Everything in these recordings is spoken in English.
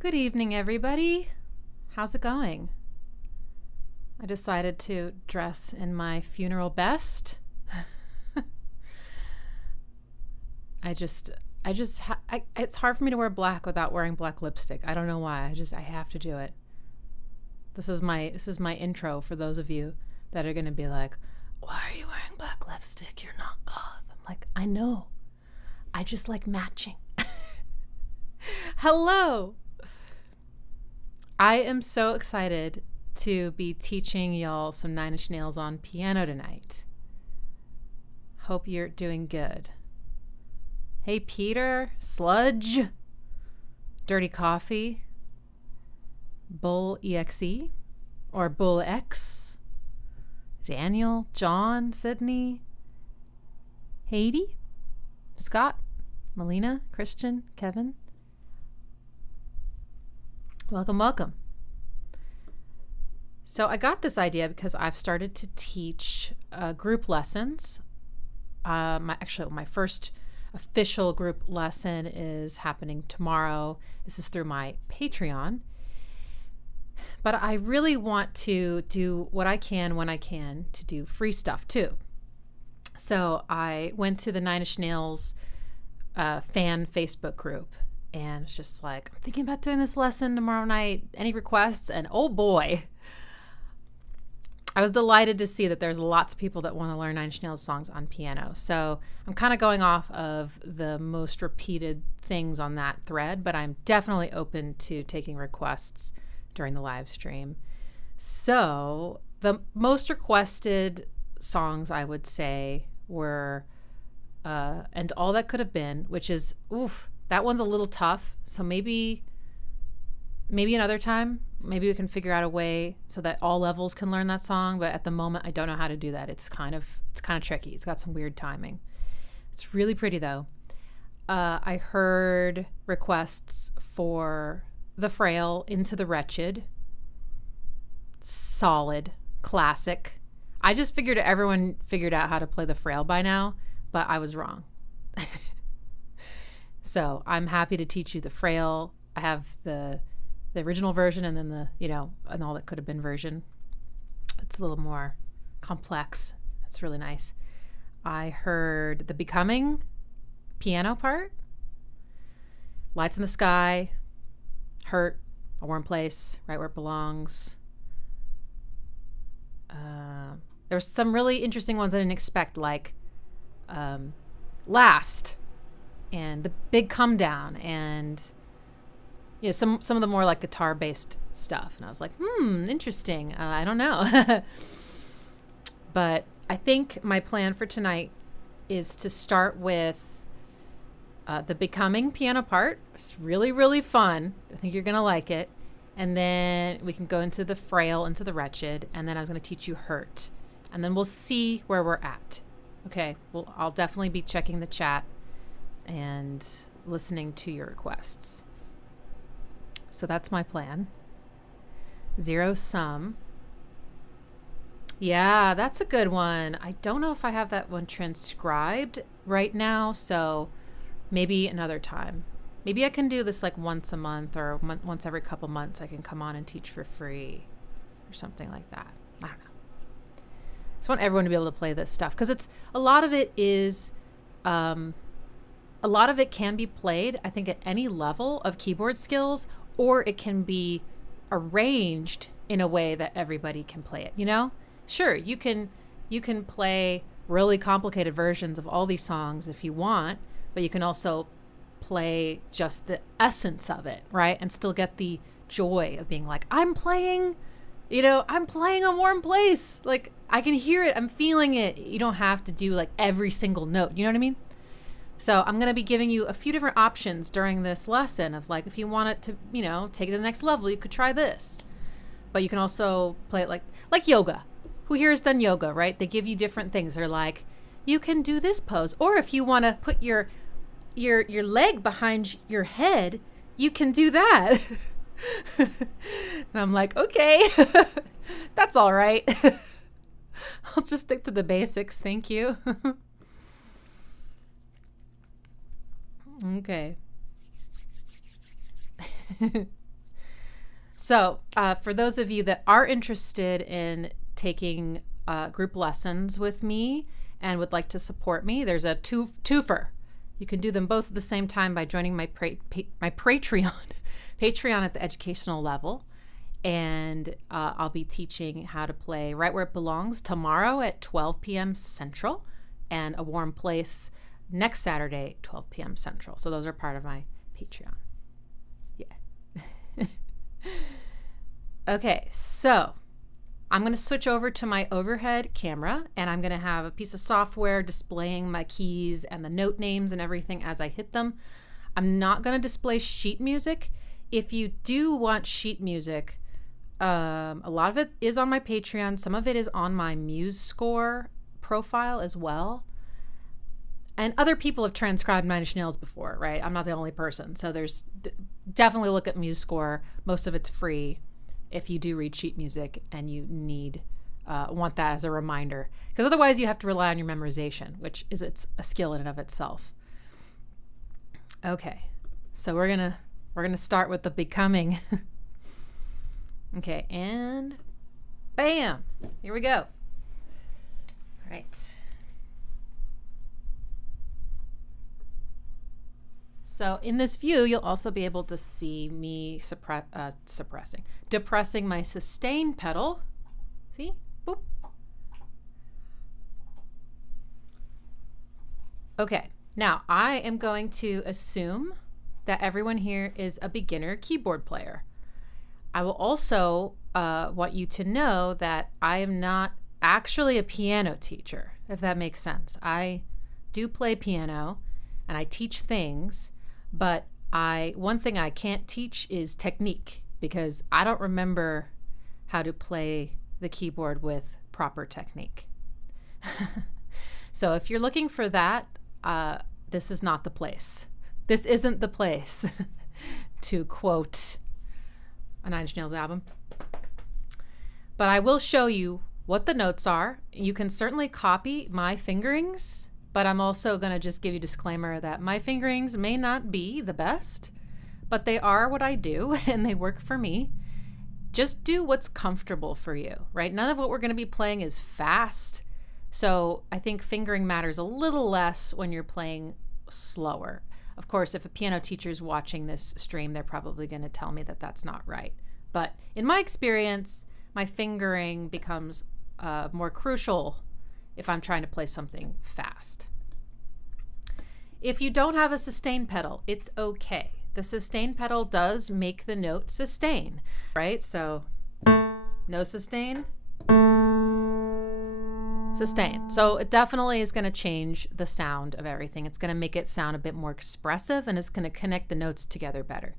Good evening, everybody. How's it going? I decided to dress in my funeral best. It's hard for me to wear black without wearing black lipstick. I don't know why. I have to do it. This is my intro for those of you that are going to be like, "Why are you wearing black lipstick? You're not goth." I'm like, "I know. I just like matching." Hello. I am so excited to be teaching y'all some Nine Inch Nails on piano tonight. Hope you're doing good. Hey, Peter, Sludge, Dirty Coffee, Bull EXE, or Bull X, Daniel, John, Sydney, Haiti, Scott, Melina, Christian, Kevin. Welcome. So I got this idea because I've started to teach group lessons. My first official group lesson is happening tomorrow. This is through my Patreon. But I really want to do what I can when I can to do free stuff too. So I went to the Nine Inch Nails fan Facebook group. And it's just like, I'm thinking about doing this lesson tomorrow night. Any requests? And oh boy, I was delighted to see that there's lots of people that want to learn Nine Inch Nails songs on piano. So I'm kind of going off of the most repeated things on that thread, but I'm definitely open to taking requests during the live stream. So the most requested songs, I would say, were And All That Could Have Been, which is, that one's a little tough. So maybe another time, maybe we can figure out a way so that all levels can learn that song. But at the moment, I don't know how to do that. It's kind of tricky. It's got some weird timing. It's really pretty though. I heard requests for the Frail, Into the Wretched. Solid, classic. I just figured everyone figured out how to play the Frail by now, but I was wrong. So I'm happy to teach you the Frail. I have the original version and then the, And All That Could Have Been version. It's a little more complex. It's really nice. I heard the Becoming piano part, Lights in the Sky, Hurt, A Warm Place, Right Where It Belongs. There's some really interesting ones I didn't expect, like Last, and The Big Come Down, and some of the more like guitar based stuff. And I was like, interesting. I don't know. But I think my plan for tonight is to start with the Becoming piano part. It's really, really fun. I think you're going to like it. And then we can go into the Frail, Into the Wretched. And then I was going to teach you Hurt. And then we'll see where we're at. Okay. Well, I'll definitely be checking the chat and listening to your requests. So that's my plan. Zero Sum. Yeah, that's a good one. I don't know if I have that one transcribed right now, so maybe another time. Maybe I can do this like once a month or once every couple months. I can come on and teach for free or something like that. I don't know. I just want everyone to be able to play this stuff because a lot of it can be played, I think, at any level of keyboard skills, or it can be arranged in a way that everybody can play it, Sure, you can play really complicated versions of all these songs if you want, but you can also play just the essence of it, right? And still get the joy of being like, I'm playing A Warm Place. Like, I can hear it, I'm feeling it. You don't have to do like every single note, you know what I mean? So I'm going to be giving you a few different options during this lesson of like, if you want it to, take it to the next level, you could try this. But you can also play it like yoga. Who here has done yoga, right? They give you different things. They're like, you can do this pose. Or if you want to put your leg behind your head, you can do that. And I'm like, okay, that's all right. I'll just stick to the basics. Thank you. Okay. So for those of you that are interested in taking group lessons with me and would like to support me, there's a twofer. You can do them both at the same time by joining my Patreon, Patreon at the educational level. And I'll be teaching how to play Right Where It Belongs tomorrow at 12 p.m. Central, and A Warm Place next Saturday, 12 p.m. Central. So those are part of my Patreon. Yeah. Okay, so I'm going to switch over to my overhead camera, and I'm going to have a piece of software displaying my keys and the note names and everything as I hit them. I'm not going to display sheet music. If you do want sheet music, a lot of it is on my Patreon. Some of it is on my MuseScore profile as well. And other people have transcribed Nine Inch Nails before, right? I'm not the only person. So there's definitely look at MuseScore. Most of it's free if you do read sheet music and you want that as a reminder. Because otherwise you have to rely on your memorization, which is a skill in and of itself. Okay, so we're gonna start with the becoming. Okay, and bam, here we go. All right. So in this view, you'll also be able to see me depressing my sustain pedal. See? Boop. Okay, now I am going to assume that everyone here is a beginner keyboard player. I will also want you to know that I am not actually a piano teacher, if that makes sense. I do play piano and I teach things, but one thing I can't teach is technique, because I don't remember how to play the keyboard with proper technique. So if you're looking for that, this is not the place. This isn't the place to quote a Nine Inch Nails album. But I will show you what the notes are. You can certainly copy my fingerings, but I'm also going to just give you a disclaimer that my fingerings may not be the best, but they are what I do and they work for me. Just do what's comfortable for you, right? None of what we're going to be playing is fast. So I think fingering matters a little less when you're playing slower. Of course, if a piano teacher is watching this stream, they're probably going to tell me that that's not right. But in my experience, my fingering becomes more crucial if I'm trying to play something fast. If you don't have a sustain pedal, it's okay. The sustain pedal does make the note sustain, right? So no sustain, sustain. So it definitely is going to change the sound of everything. It's going to make it sound a bit more expressive, and it's going to connect the notes together better.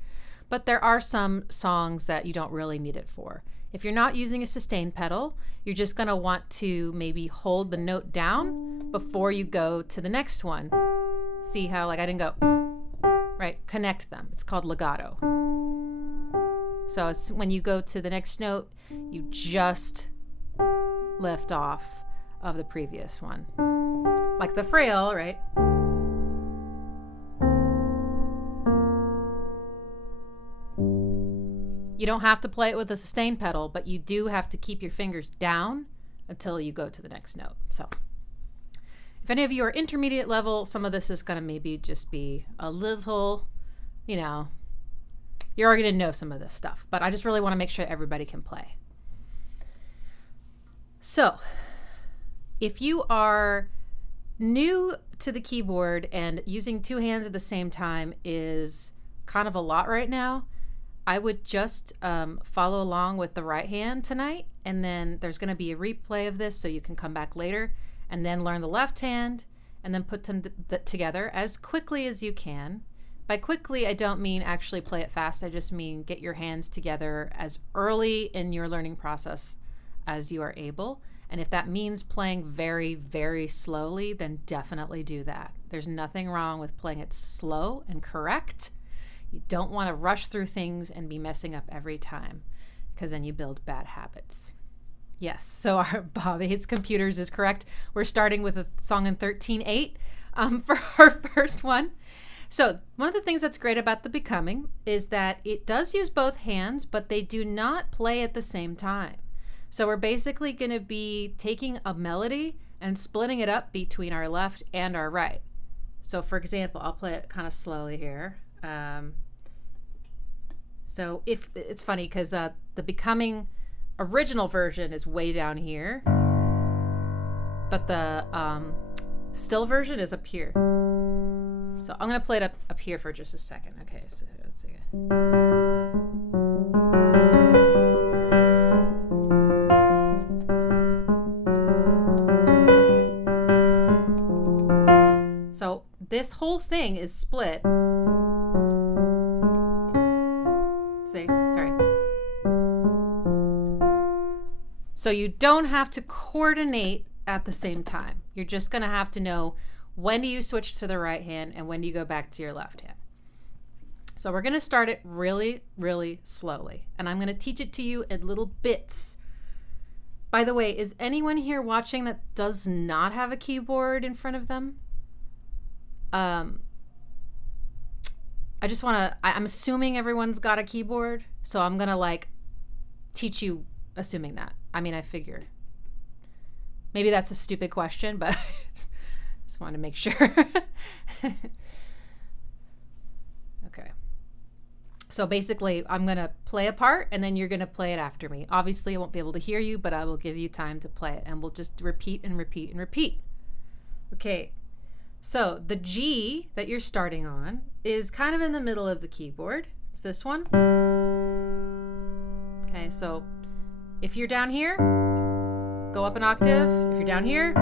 But there are some songs that you don't really need it for. If you're not using a sustain pedal, you're just going to want to maybe hold the note down before you go to the next one. See how, like, I didn't go, right? Connect them. It's called legato. So when you go to the next note, you just lift off of the previous one. Like the Frail, right? You don't have to play it with a sustain pedal, but you do have to keep your fingers down until you go to the next note. So if any of you are intermediate level, some of this is going to maybe just be a little, you're already going to know some of this stuff, but I just really want to make sure everybody can play. So if you are new to the keyboard and using two hands at the same time is kind of a lot right now, I would just follow along with the right hand tonight, and then there's going to be a replay of this so you can come back later and then learn the left hand and then put them together as quickly as you can. By quickly, I don't mean actually play it fast. I just mean get your hands together as early in your learning process as you are able. And if that means playing very, very slowly, then definitely do that. There's nothing wrong with playing it slow and correct. You don't want to rush through things and be messing up every time, because then you build bad habits. Yes, so our Bob Hates Computers is correct. We're starting with a song in 13/8 for our first one. So one of the things that's great about the Becoming is that it does use both hands, but they do not play at the same time. So we're basically going to be taking a melody and splitting it up between our left and our right. So for example, I'll play it kind of slowly here. So if it's funny because the Becoming original version is way down here, but the still version is up here. So I'm going to play it up here for just a second. Okay, so let's see. So this whole thing is split. See, sorry. So you don't have to coordinate at the same time. You're just going to have to know when do you switch to the right hand and when do you go back to your left hand. So we're going to start it really, really slowly. And I'm going to teach it to you in little bits. By the way, is anyone here watching that does not have a keyboard in front of them? I just want to, I'm assuming everyone's got a keyboard. So I'm going to like teach you assuming that. I mean, I figure. Maybe that's a stupid question, but just wanted to make sure. Okay. So basically, I'm going to play a part, and then you're going to play it after me. Obviously, I won't be able to hear you, but I will give you time to play it, and we'll just repeat and repeat and repeat. Okay. So the G that you're starting on is kind of in the middle of the keyboard. It's this one. Okay, so if you're down here, go up an octave. If you're down here,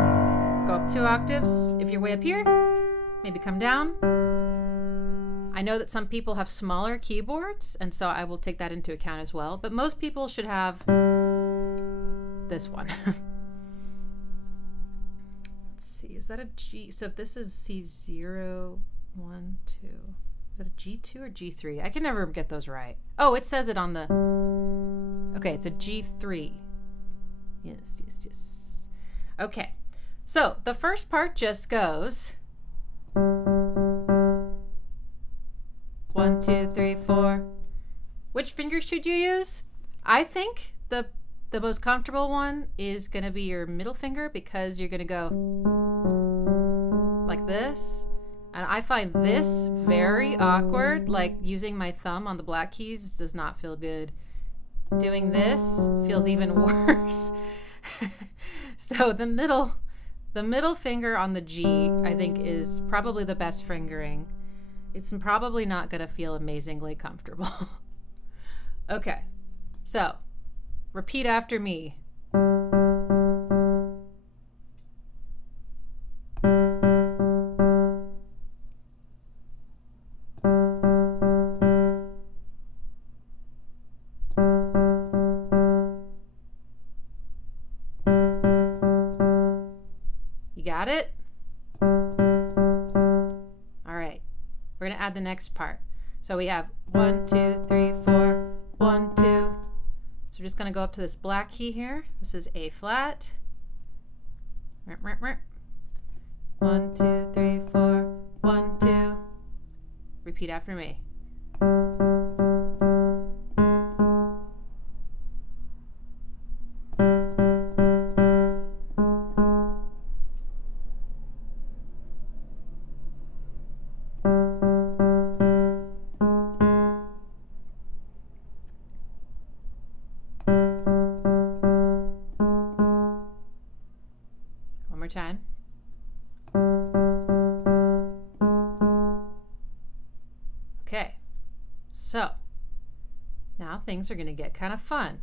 go up 2 octaves. If you're way up here, maybe come down. I know that some people have smaller keyboards, and so I will take that into account as well. But most people should have this one. Let's see, is that a G? So if this is C0, 1, 2, is that a G2 or G3? I can never get those right. Oh, it says it on the, okay, it's a G3. Yes, yes, yes. Okay, so the first part just goes 1, 2, 3, 4. Which finger should you use? I think the most comfortable one is going to be your middle finger because you're going to go like this. And I find this very awkward, like using my thumb on the black keys does not feel good. Doing this feels even worse. So the middle finger on the G, I think, is probably the best fingering. It's probably not going to feel amazingly comfortable. Okay, so repeat after me. You got it? All right, we're going to add the next part. So we have 1, 2, 3, 4, 1, 2. So we're just going to go up to this black key here. This is A flat. 1, 2, 3, 4, 1, 2. Repeat after me. One more time. Okay, so now things are going to get kind of fun.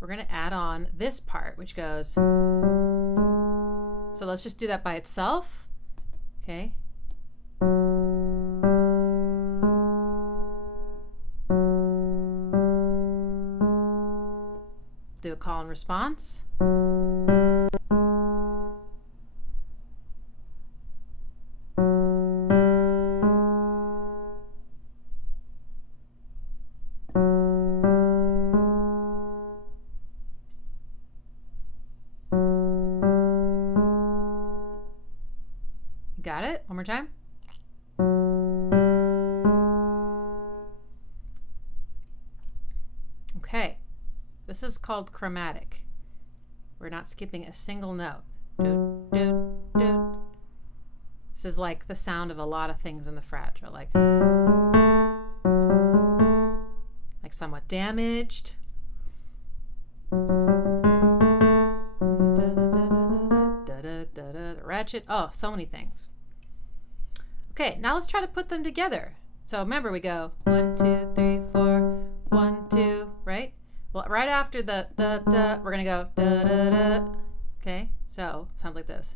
We're going to add on this part, which goes, so let's just do that by itself. Okay. Let's do a call and response. Got it? One more time. This is called chromatic. We're not skipping a single note. Doot, doot, doot. This is like the sound of a lot of things in the fragile, like somewhat damaged. The wretched. Oh, so many things. Okay, now let's try to put them together. So remember, we go 1, 2, 3, 4, 1, 2, right? Well, right after the da da, we're gonna go da da da. Okay, so sounds like this.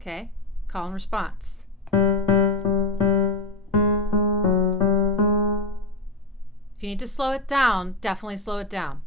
Okay, call and response. If you need to slow it down, definitely slow it down.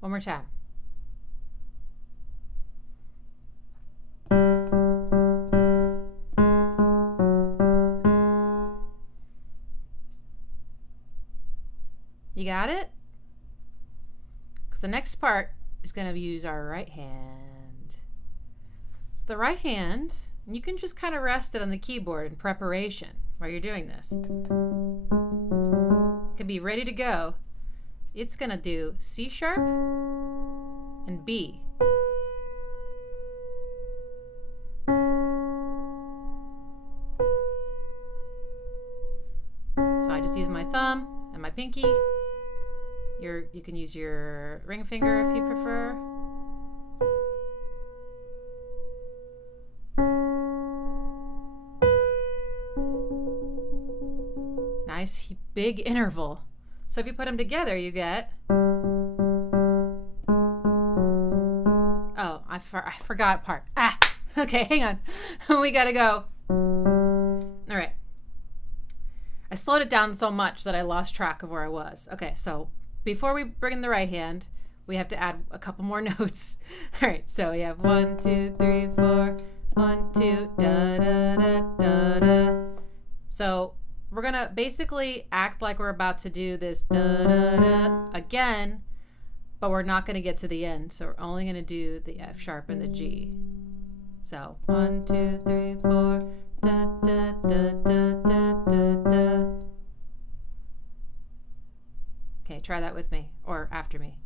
One more time. You got it? Because the next part is going to use our right hand. So the right hand, you can just kind of rest it on the keyboard in preparation while you're doing this. It can be ready to go. It's going to do C sharp and B. So I just use my thumb and my pinky. You can use your ring finger if you prefer. Nice big interval. So if you put them together, you get... Oh, I forgot part. Ah, okay, hang on. We gotta go. All right. I slowed it down so much that I lost track of where I was. Okay, so before we bring in the right hand, we have to add a couple more notes. All right, so we have 1, 2, 3, 4, 1, 2, da da da da da. So we're gonna basically act like we're about to do this da da da again, but we're not gonna get to the end. So we're only gonna do the F sharp and the G. So 1, 2, 3, 4, da da da da da da da. Okay, try that with me or after me.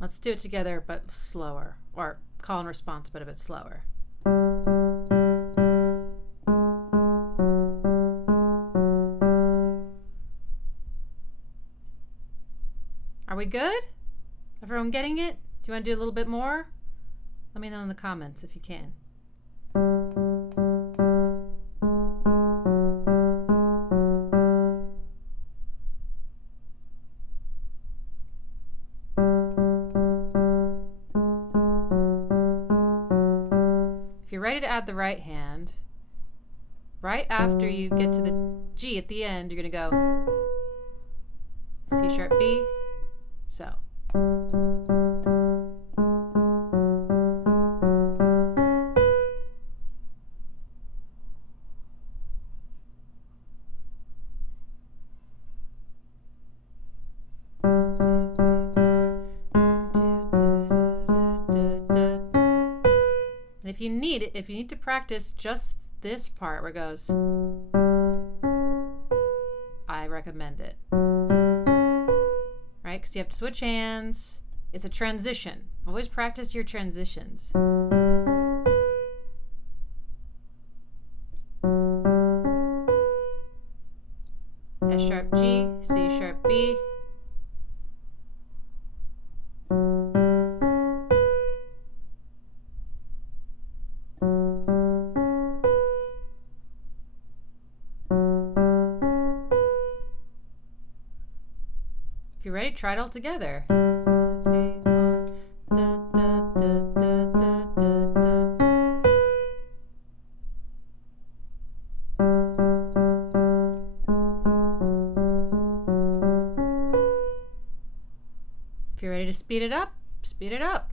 Let's do it together, but slower, or call and response, but a bit slower. Are we good? Everyone getting it? Do you want to do a little bit more? Let me know in the comments if you can. Ready to add the right hand. Right after you get to the G at the end, you're going to go C sharp B. So. If you need to practice just this part where it goes, I recommend it. Right? right? Because you have to switch hands. It's a transition. Always practice your transitions. S sharp G, C sharp B. If you're ready, try it all together. If you're ready to speed it up, speed it up.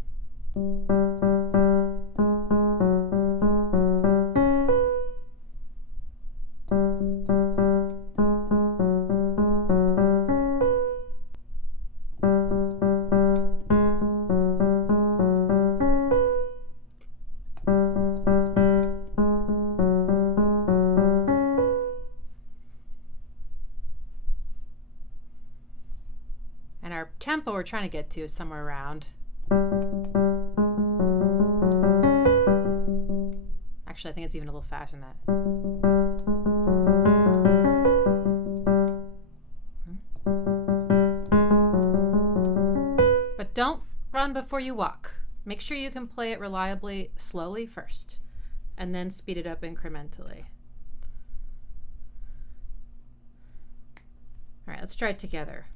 And our tempo we're trying to get to is somewhere around. Actually, I think it's even a little faster than that. But don't run before you walk. Make sure you can play it reliably slowly first, and then speed it up incrementally. All right, let's try it together.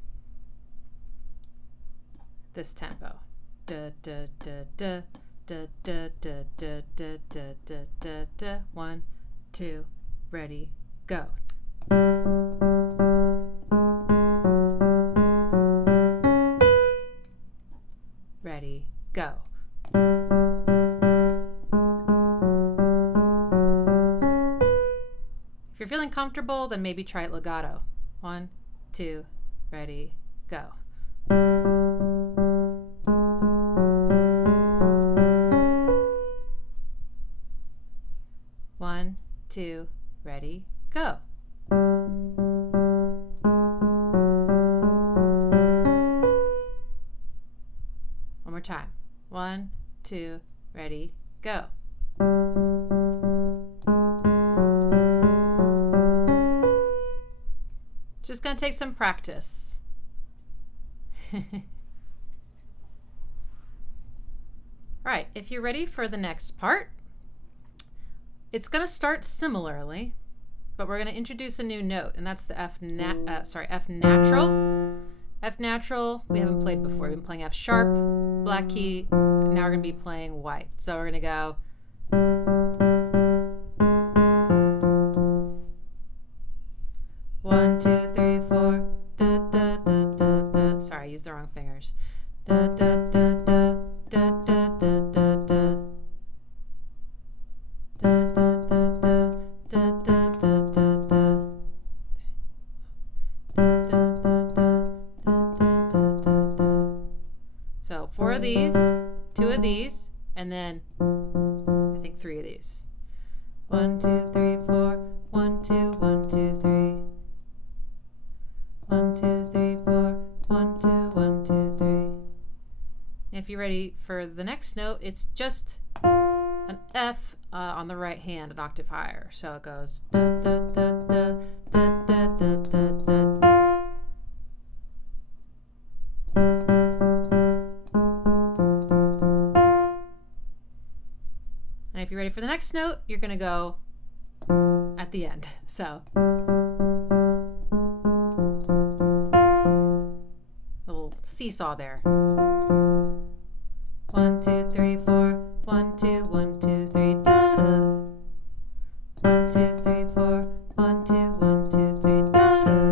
This tempo. Da da da da da da da da da da da da da. 1, 2, ready, go. Ready, go. If you're feeling comfortable, then maybe try it legato. 1, 2, ready, go. 1, 2, ready, go. One more time. 1, 2, ready, go. Just gonna take some practice. Right, if you're ready for the next part, it's going to start similarly, but we're going to introduce a new note, and that's the F natural. F natural, we haven't played before. We've been playing F sharp, black key, and now we're going to be playing white. So we're going to go. 1, 2, 3, 4. Da, da, da, da, da. Sorry, I used the wrong fingers. Da, da, da, da, da, da, da, da, da. Da, da, da, da, da, da, da, da, da. Da, da, da, da, da, da, da, da. So 4 of these, 2 of these, and then I think 3 of these. 1, 2, 3, 4. 1, 2, 1, 2, 3. 1, 2, 3, 4. 1, 2, 1, 2, 3. If you're ready for the next note, it's just an F on the right hand, an octave higher. So it goes da da da da da da da da da. And if you're ready for the next note, you're going to go at the end. So little seesaw there. 1, 2, 3, 4. 1, 2, 1, 2, 3. Da da. 1, 2, 3, 4. 1, 2, 1, 2, 3. Da da.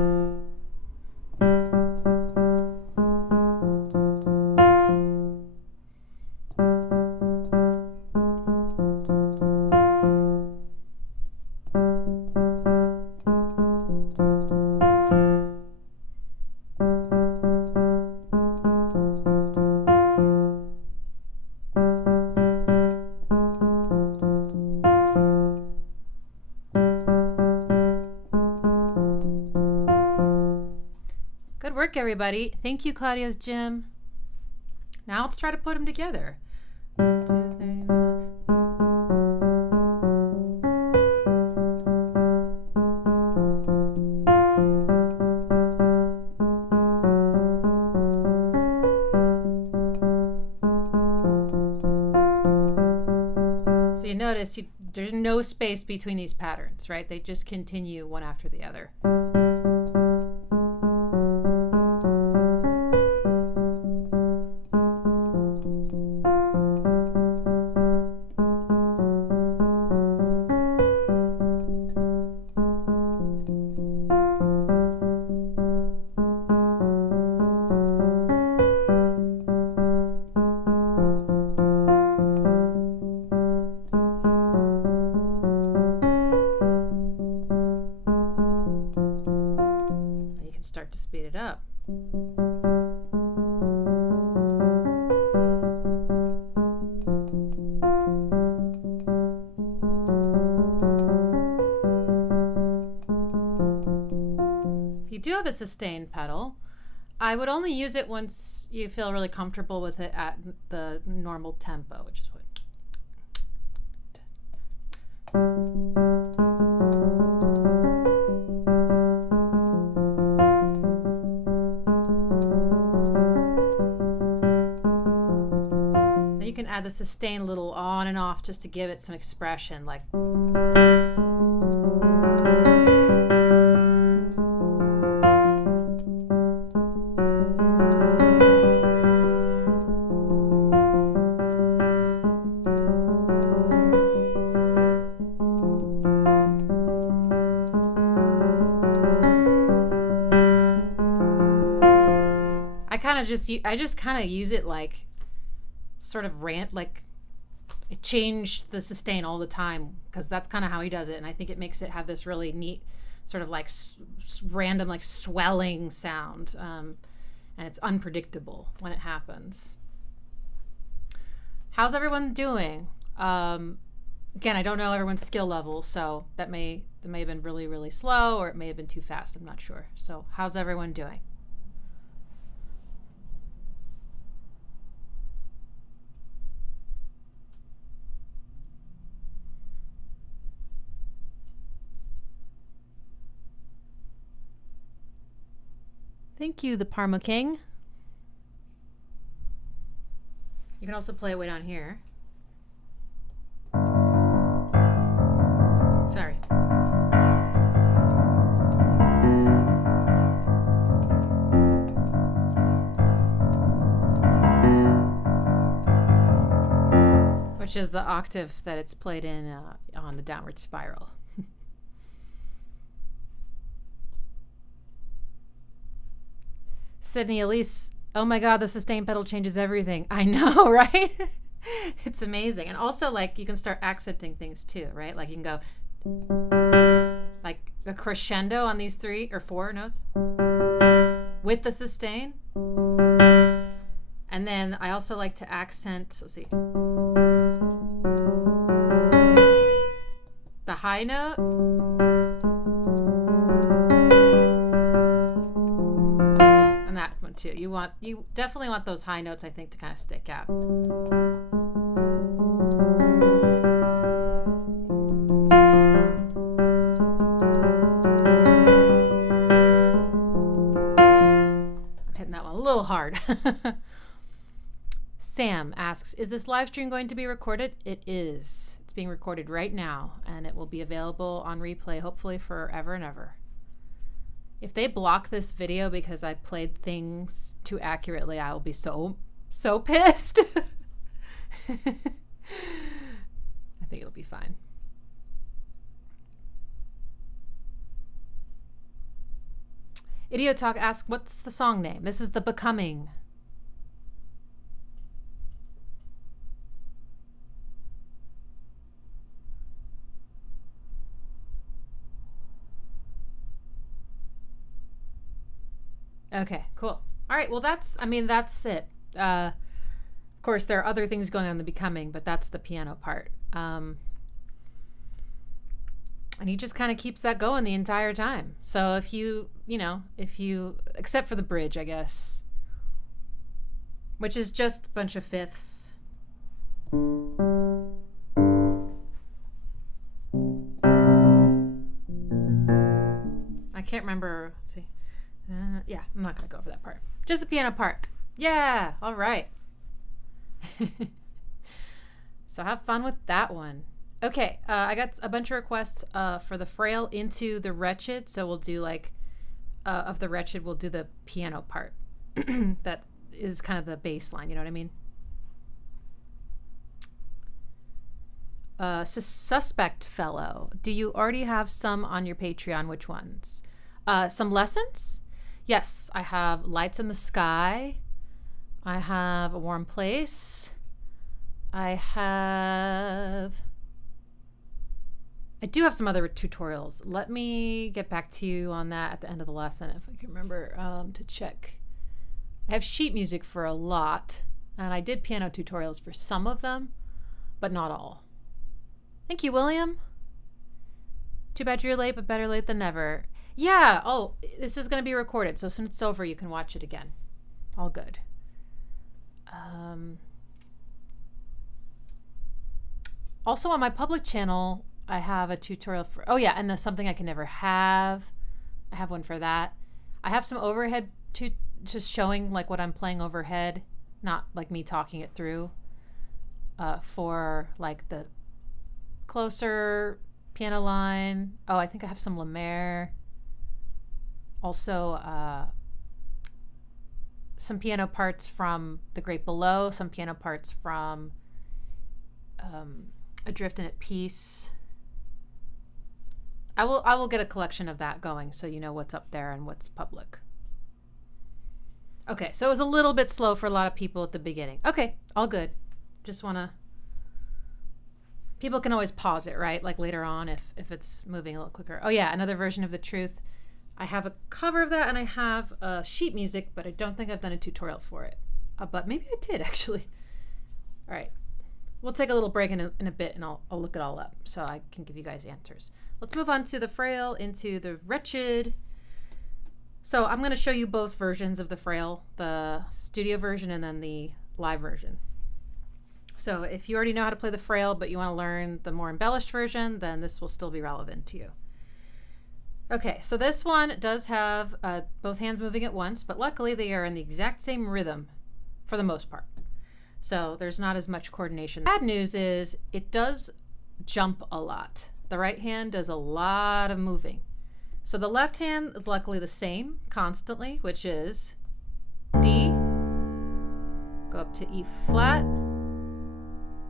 Good work, everybody. Thank you, Claudia's Gym. Now let's try to put them together. 1, 2, 3, 4. So you notice there's no space between these patterns, right? They just continue one after the other. Start to speed it up. If you do have a sustain pedal, I would only use it once you feel really comfortable with it at the normal tempo, which is what. You can add the sustain a little on and off just to give it some expression, like. I just kind of use it like sort of like it changed the sustain all the time because that's kind of how he does it, and I think it makes it have this really neat sort of like random like swelling sound, and it's unpredictable when it happens. How's everyone doing? Again, I don't know everyone's skill level, so that may have been really, really slow, or it may have been too fast. I'm not sure. So how's everyone doing? Thank you, the Parma King. You can also play it way down here. Sorry. Which is the octave that it's played in on the downward spiral. Sydney Elise, oh my God, the sustain pedal changes everything. I know, right? It's amazing. And also, like, you can start accenting things too, right? Like, you can go like a crescendo on these 3 or 4 notes with the sustain. And then I also like to accent, let's see, the high note. And that one too. You definitely want those high notes, I think, to kind of stick out. I'm hitting that one a little hard. Sam asks, is this live stream going to be recorded? It is. It's being recorded right now, and it will be available on replay, hopefully forever and ever. If they block this video because I played things too accurately, I will be so pissed. I think it'll be fine. Idiotalk asks, what's the song name? This is The Becoming. Okay, cool. All right, well, that's it. Of course, there are other things going on in The Becoming, but that's the piano part. And he just kind of keeps that going the entire time. So if you except for the bridge, I guess, which is just a bunch of fifths. I can't remember. Let's see. Yeah, I'm not going to go over that part. Just the piano part. Yeah, all right. So have fun with that one. Okay, I got a bunch of requests for the Frail into the Wretched. So we'll do of the Wretched, we'll do the piano part. That is kind of the bass line, you know what I mean? Suspect Fellow, do you already have some on your Patreon? Which ones? Some lessons? Yes, I have Lights in the Sky. I have A Warm Place. I do have some other tutorials. Let me get back to you on that at the end of the lesson if I can remember to check. I have sheet music for a lot, and I did piano tutorials for some of them, but not all. Thank you, William. Too bad you're late, but better late than never. Yeah, oh, this is going to be recorded, so as soon as it's over, you can watch it again. All good. Also on my public channel, I have a tutorial for, oh yeah, and the something I can never have. I have one for that. I have some overhead just showing like what I'm playing overhead, not like me talking it through, for like the closer piano line. Oh, I think I have some Lemaire. Also, some piano parts from The Great Below, some piano parts from Adrift and at Peace. I will get a collection of that going so you know what's up there and what's public. Okay, so it was a little bit slow for a lot of people at the beginning. Okay, all good. Just want to... People can always pause it, right? Like later on if it's moving a little quicker. Oh yeah, another version of The Truth. I have a cover of that and I have sheet music, but I don't think I've done a tutorial for it. But maybe I did actually. All right. We'll take a little break in a bit and I'll look it all up so I can give you guys answers. Let's move on to the Frail into the Wretched. So I'm going to show you both versions of the Frail, the studio version and then the live version. So if you already know how to play the Frail but you want to learn the more embellished version, then this will still be relevant to you. Okay, so this one does have both hands moving at once, but luckily they are in the exact same rhythm for the most part. So there's not as much coordination. Bad news is it does jump a lot. The right hand does a lot of moving. So the left hand is luckily the same constantly, which is D, go up to E flat,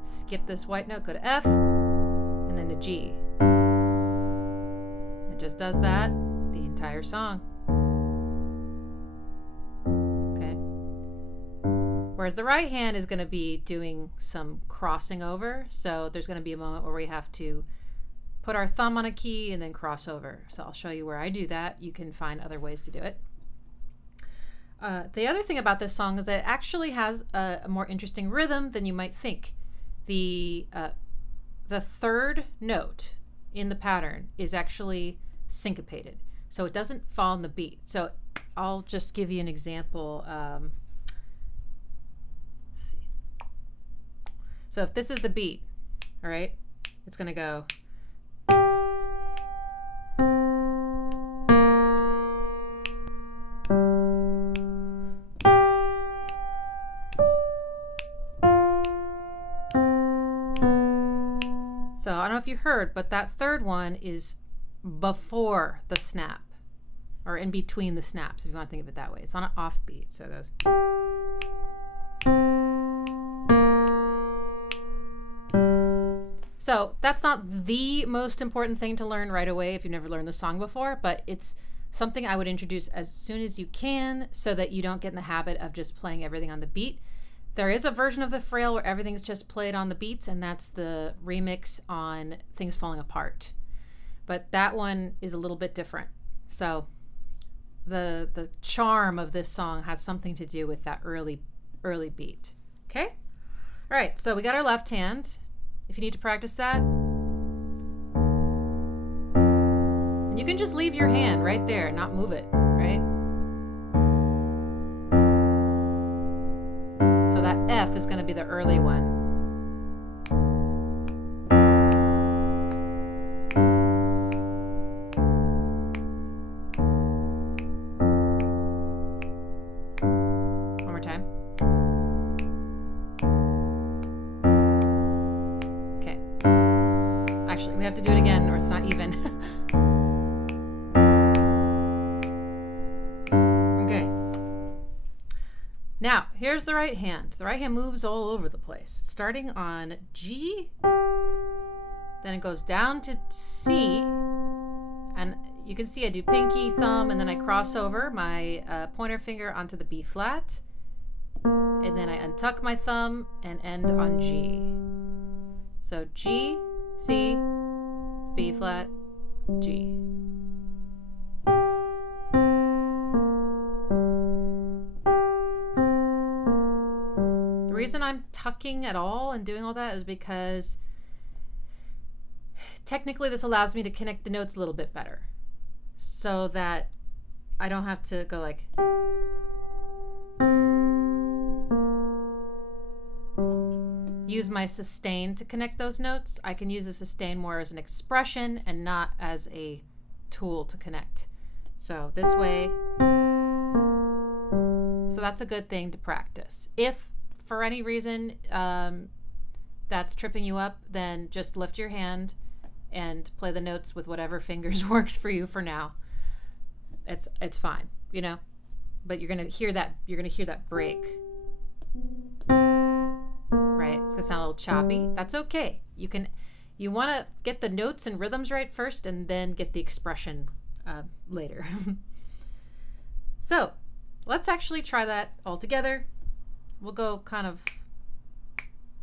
skip this white note, go to F, and then to G. It just does that the entire song. Okay. Whereas the right hand is going to be doing some crossing over. So there's going to be a moment where we have to put our thumb on a key and then cross over. So I'll show you where I do that. You can find other ways to do it. The other thing about this song is that it actually has a more interesting rhythm than you might think. The third note in the pattern is actually syncopated. So it doesn't fall in the beat. So I'll just give you an example. Let's see. So if this is the beat, all right, it's going to go. So I don't know if you heard, but that third one is before the snap, or in between the snaps, if you want to think of it that way. It's on an offbeat, so it goes. So that's not the most important thing to learn right away if you've never learned the song before, but it's something I would introduce as soon as you can so that you don't get in the habit of just playing everything on the beat. There is a version of the Frail where everything's just played on the beats, and that's the remix on Things Falling Apart. But that one is a little bit different. So the charm of this song has something to do with that early beat. Okay? All right, so we got our left hand. If you need to practice that. And you can just leave your hand right there and not move it, right? So that F is going to be the early one. One more time. Okay. Actually, we have to do it again or it's not even. Now, here's the right hand. The right hand moves all over the place. Starting on G, then it goes down to C, and you can see I do pinky, thumb, and then I cross over my pointer finger onto the B flat, and then I untuck my thumb and end on G. So G, C, B flat, G. The reason I'm tucking at all and doing all that is because technically this allows me to connect the notes a little bit better so that I don't have to go like use my sustain to connect those notes. I can use the sustain more as an expression and not as a tool to connect. So this way, so that's a good thing to practice. If for any reason that's tripping you up, then just lift your hand and play the notes with whatever fingers works for you for now. It's fine, you know. But you're gonna hear that break. Right? It's gonna sound a little choppy. That's okay. You wanna get the notes and rhythms right first and then get the expression later. So let's actually try that all together. We'll go kind of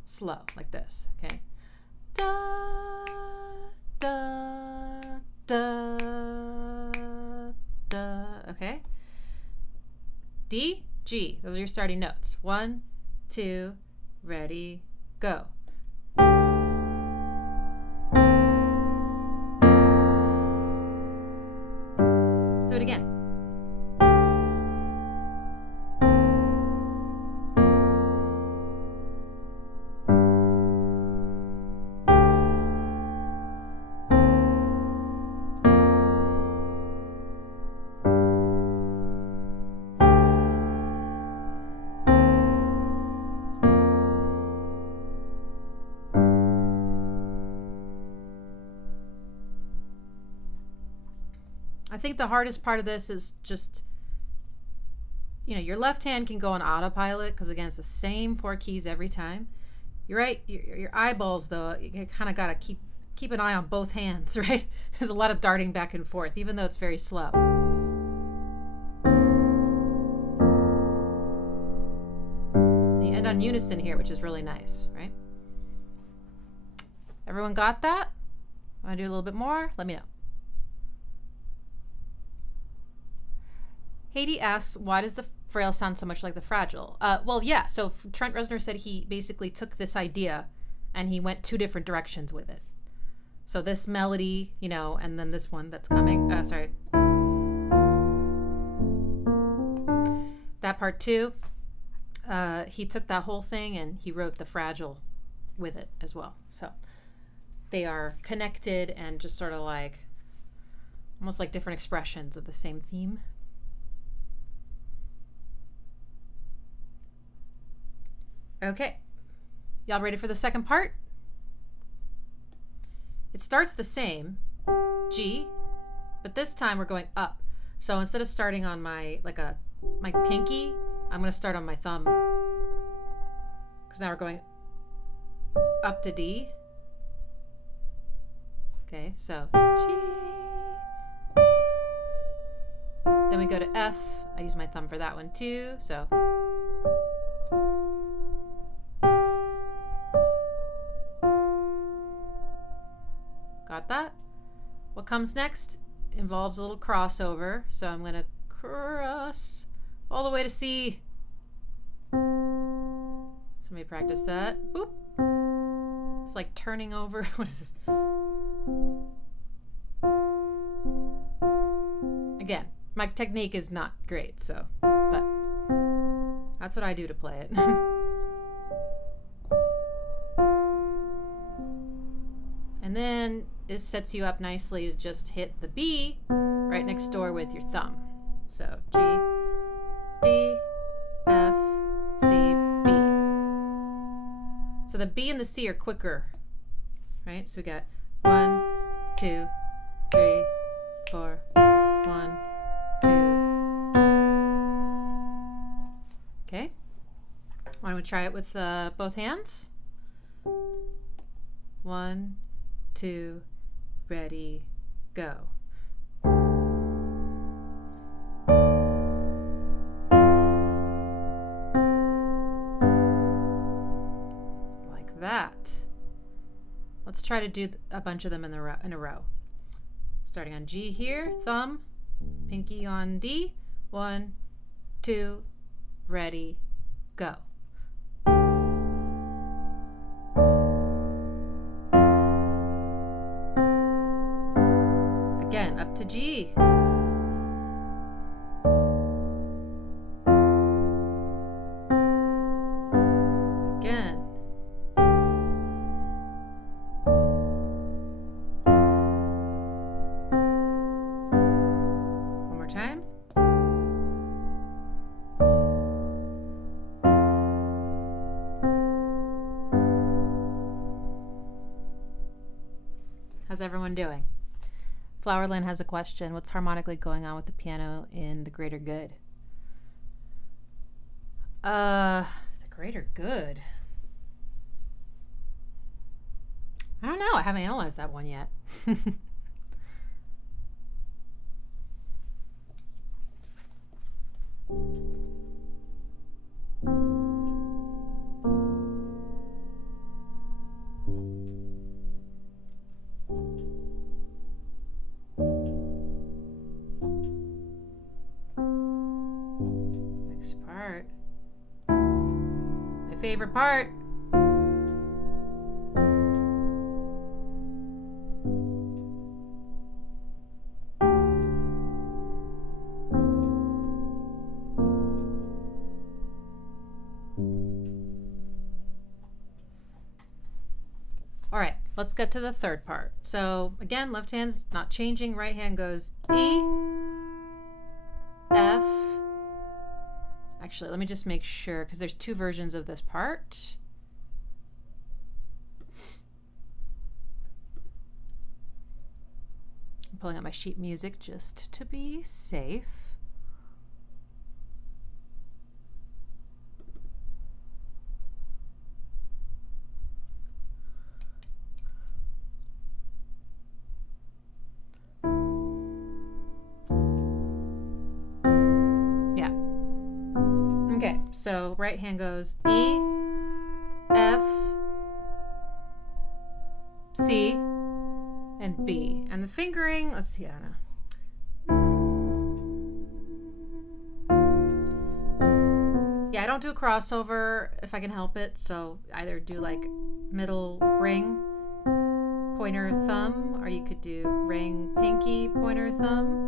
slow, like this, okay? Da, da, da, da, okay? D, G, those are your starting notes. 1, 2, ready, go. Let's do it again. I think the hardest part of this is just, you know, your left hand can go on autopilot because, again, it's the same 4 keys every time. You're right. Your eyeballs, though, you kind of got to keep an eye on both hands, right? There's a lot of darting back and forth, even though it's very slow. And you end on unison here, which is really nice, right? Everyone got that? Want to do a little bit more? Let me know. Haiti asks, why does the Frail sound so much like the Fragile? Well, yeah, so Trent Reznor said he basically took this idea and he went 2 different directions with it. So this melody, you know, and then this one that's coming. Sorry. That part 2, he took that whole thing and he wrote the Fragile with it as well. So they are connected and just sort of like, almost like different expressions of the same theme. Okay, y'all ready for the second part? It starts the same, G, but this time we're going up. So instead of starting on my pinky, I'm gonna start on my thumb. Because now we're going up to D. Okay, so G, D. Then we go to F. I use my thumb for that one too, so. Got that? What comes next involves a little crossover. So I'm going to cross all the way to C. So let me practice that. Boop. It's like turning over. What is this? Again, my technique is not great, so, but that's what I do to play it. And then it sets you up nicely to just hit the B right next door with your thumb. So G, D, F, C, B. So the B and the C are quicker, right? So we got 1, 2, 3, 4, 1, 2. Okay. Why don't we try it with both hands? 1, 2, ready, go. Like that. Let's try to do a bunch of them in a row. Starting on G here, thumb, pinky on D. 1, 2, ready, go. Again, up to G. Again. One more time. How's everyone doing? Flowerland has a question. What's harmonically going on with the piano in the greater good? The greater good. I don't know. I haven't analyzed that one yet. Next part. My favorite part. All right, let's get to the third part. So again, left hand's not changing. Right hand goes E, F. Actually, let me just make sure, because there's two versions of this part. I'm pulling out my sheet music just to be safe. Okay, so right hand goes E, F, C, and B. And the fingering, let's see, I don't know. Yeah, I don't do a crossover if I can help it, so either do like middle ring, pointer, thumb, or you could do ring, pinky, pointer, thumb.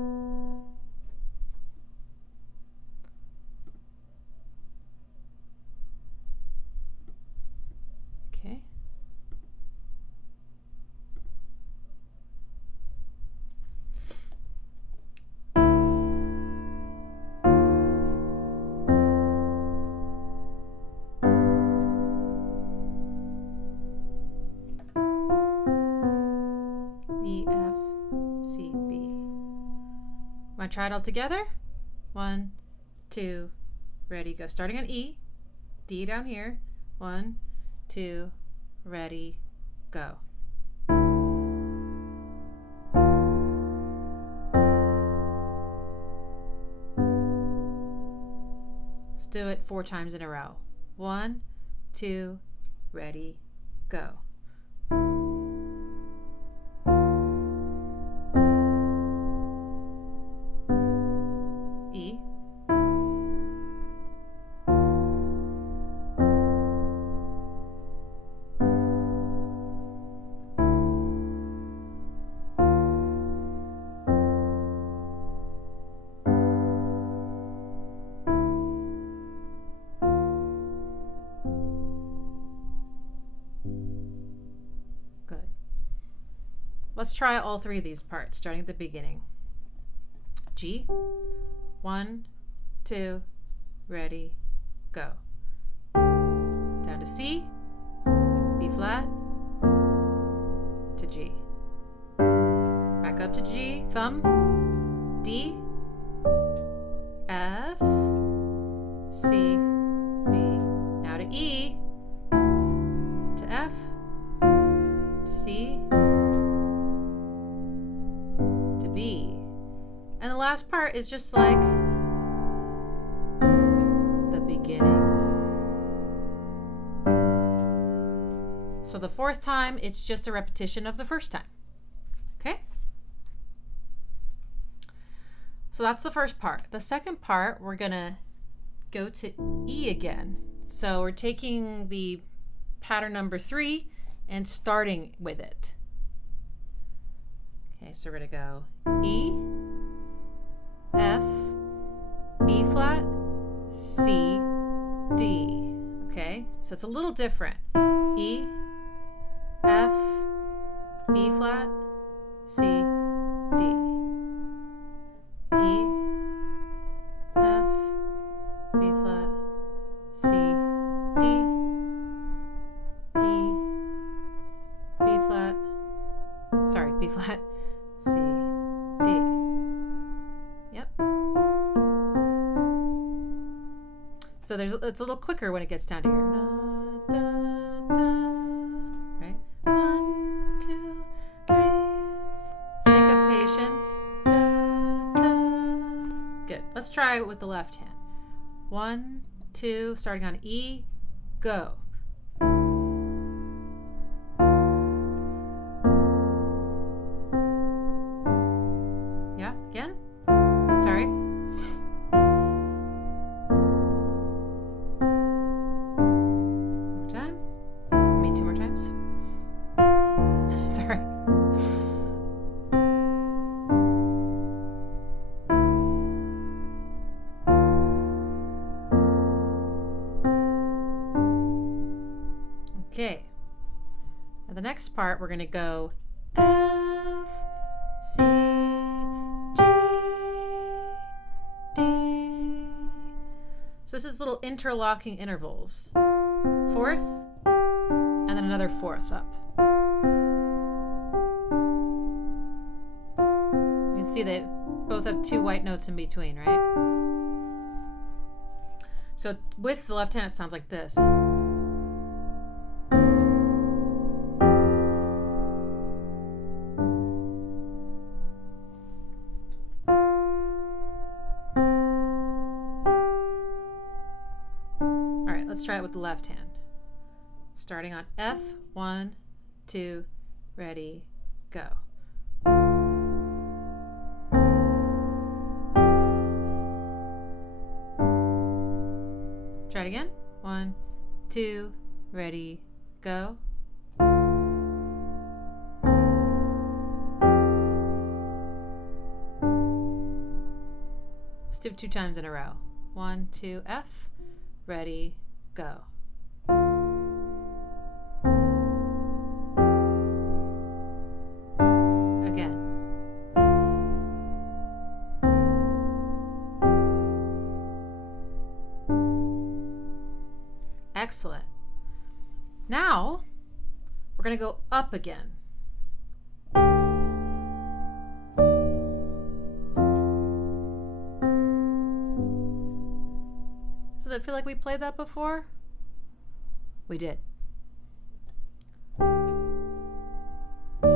Okay. E, F, C, B. Want to try it all together? 1, 2, ready, go. Starting on E, D down here. 1, 2, ready, go. Let's do it 4 times in a row. 1, 2, ready, go. E. Let's try all three of these parts, starting at the beginning. G, 1, 2, ready, go. Down to C, B flat, to G. Back up to G, thumb, D, F, C, B. Now to E, to F, to C, to B. And the last part is just like the beginning. So the fourth time, it's just a repetition of the first time. Okay? So that's the first part. The second part, we're going to go to E again. So we're taking the pattern number 3 and starting with it. Okay, so we're going to go E, F, B flat, C, D. Okay, so it's a little different. E, F, B flat, C, D. E, F, B flat, C, D. E, B flat, sorry, B flat, C, D. Yep. So it's a little quicker when it gets down to here. Da, da, da. Right? 1, 2, 3. Syncopation. Da, da. Good. Let's try it with the left hand. 1, 2, starting on E, go. Yeah, again. Sorry. One more time. I mean, 2 more times. Sorry. Okay. Now the next part, we're going to go F, C, G, D. So this is little interlocking intervals. Fourth, and then another fourth up. You can see they both have 2 white notes in between, right? So with the left hand, it sounds like this. Let's try it with the left hand. Starting on F, 1, 2, ready, go. Try it again. 1, 2, ready, go. Let's do it 2 times in a row. 1, 2, F, ready, go. Again. Excellent. Now, we're going to go up again. Does it feel like we played that before? We did.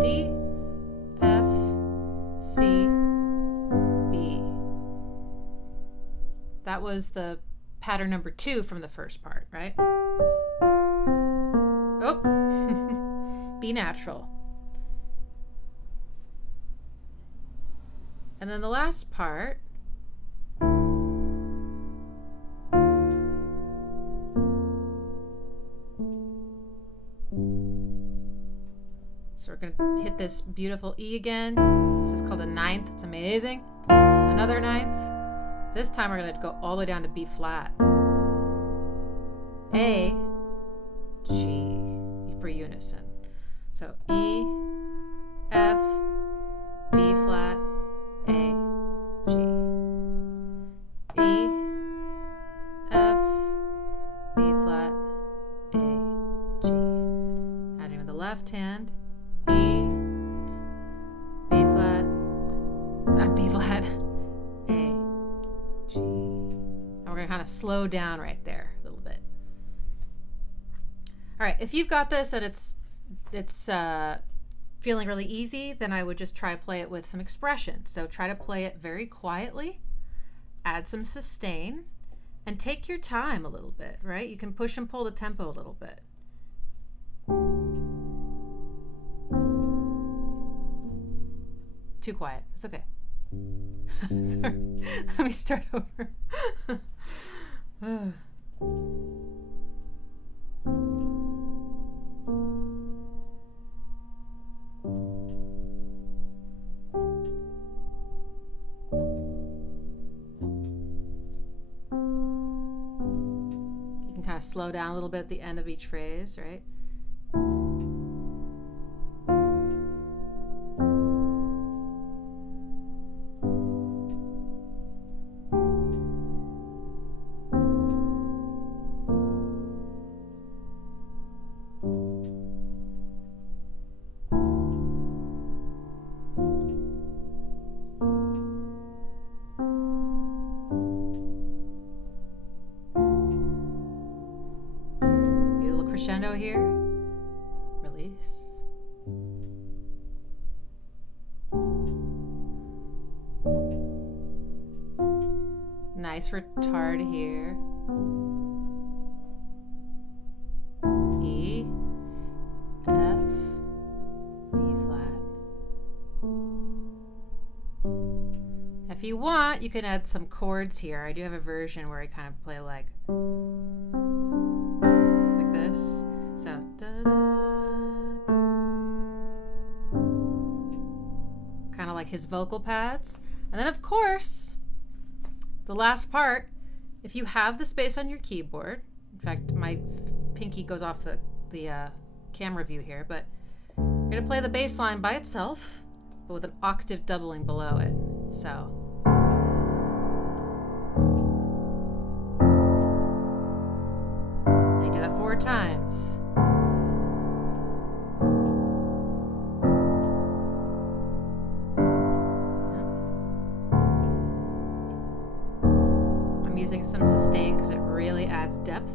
D, F, C, B. That was the pattern number 2 from the first part, right? Oh, B natural. And then the last part, so we're going to hit this beautiful E again. This is called a 9th. It's amazing. Another 9th. This time we're going to go all the way down to B flat. A, G for unison. So E, F, G. And we're gonna kind of slow down right there a little bit. All right, if you've got this and it's feeling really easy, then I would just try to play it with some expression. So try to play it very quietly, add some sustain, and take your time a little bit, right? You can push and pull the tempo a little bit. Too quiet. It's okay. Sorry. Let me start over. You can kind of slow down a little bit at the end of each phrase, right? Crescendo here. Release. Nice retard here. E, F, B flat. If you want, you can add some chords here. I do have a version where I kind of play like this. So kind of like his vocal pads. And then of course, the last part, if you have the space on your keyboard, in fact my pinky goes off the camera view here, but you're gonna play the bass line by itself, but with an octave doubling below it. So you do that 4 times. I'm using some sustain because it really adds depth.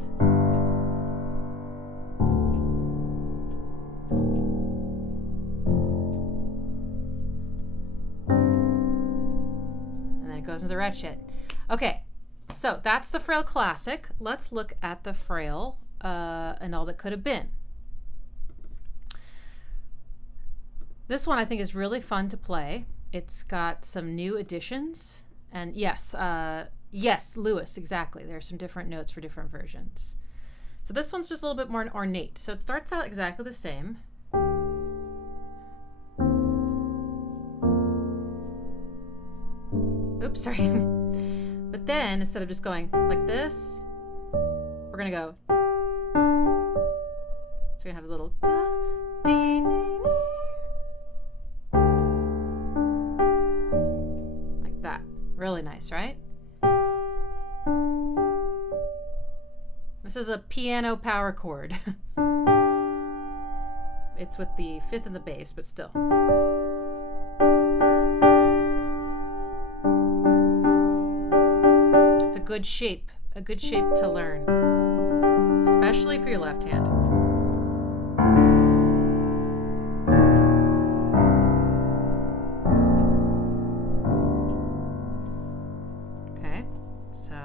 And then it goes into the Wretched. Okay, so that's the Frail classic. Let's look at the Frail and all that could have been. This one I think is really fun to play. It's got some new additions, and yes, Lewis, exactly. There are some different notes for different versions. So this one's just a little bit more ornate. So it starts out exactly the same. Oops, sorry. But then instead of just going like this, we're gonna go. So you're gonna have a little like that. Really nice, right? This is a piano power chord. It's with the 5th and the bass, but still. It's a good shape to learn, especially for your left hand. Okay, so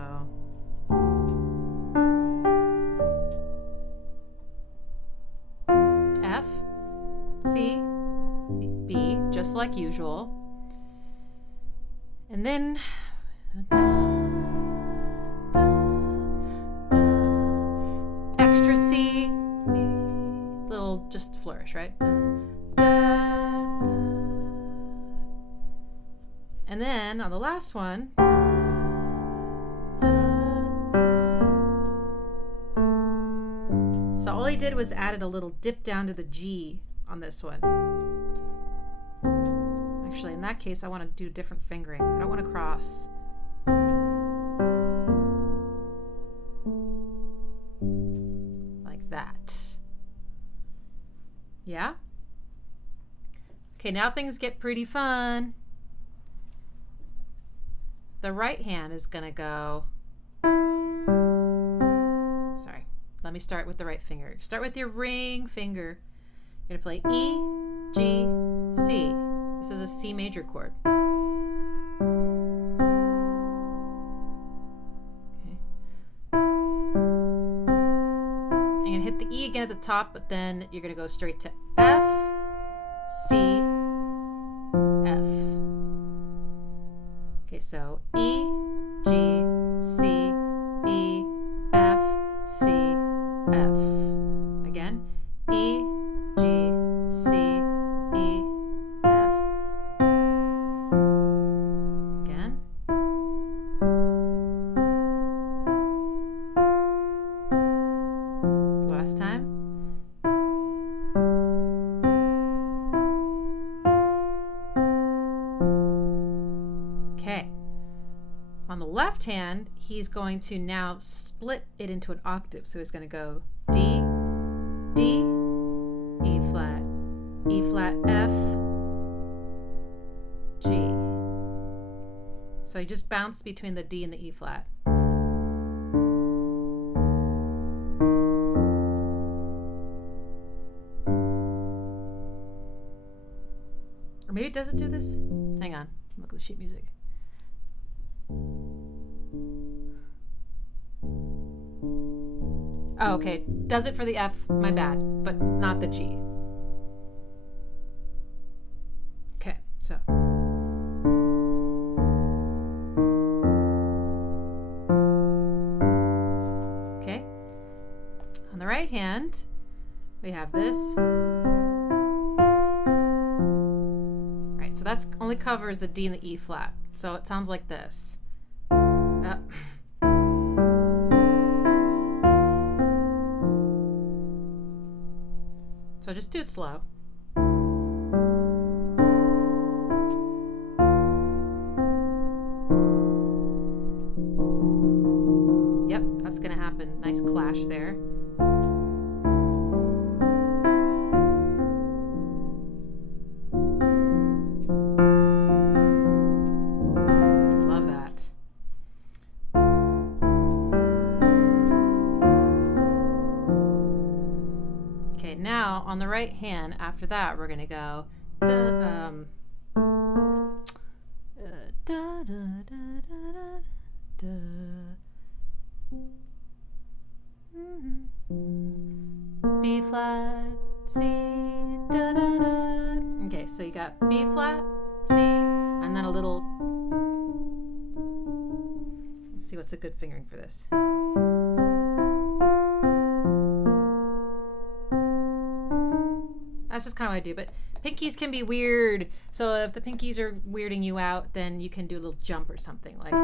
F, C, B, just like usual. And then extra C, B, little just flourish, right? And then on the last one, so all he did was added a little dip down to the G on this one. Actually, in that case, I want to do different fingering. I don't want to cross. Like that. Yeah? Okay, now things get pretty fun. the right hand is going to go, sorry, let me start with the right finger. Start with your ring finger. You're going to play E, G, C. This is a C major chord. Okay. And you're going to hit the E again at the top, but then you're going to go straight to F, C, F. Okay, so E, G, C, E, F, C, F. Again, E, G, C, E, F. Again. Last time. Okay. On the left hand, he's going to now split it into an octave. So he's going to go D, D, E flat, F, G. So you just bounce between the D and the E flat. Or maybe it doesn't do this? Hang on, look at the sheet music. Oh, okay, does it for the F, my bad, but not the G. Okay, so. Okay, on the right hand, we have this. Right, so that's only covers the D and the E flat. So it sounds like this. So just do it slow. Yep, that's gonna happen. Nice clash there. Love that. Okay, now on the right hand, after that, we're gonna go B flat, C, da da da. Okay, so you got B flat, C, and then a little. Let's see what's a good fingering for this. That's just kind of what I do, but pinkies can be weird. So if the pinkies are weirding you out, then you can do a little jump or something like.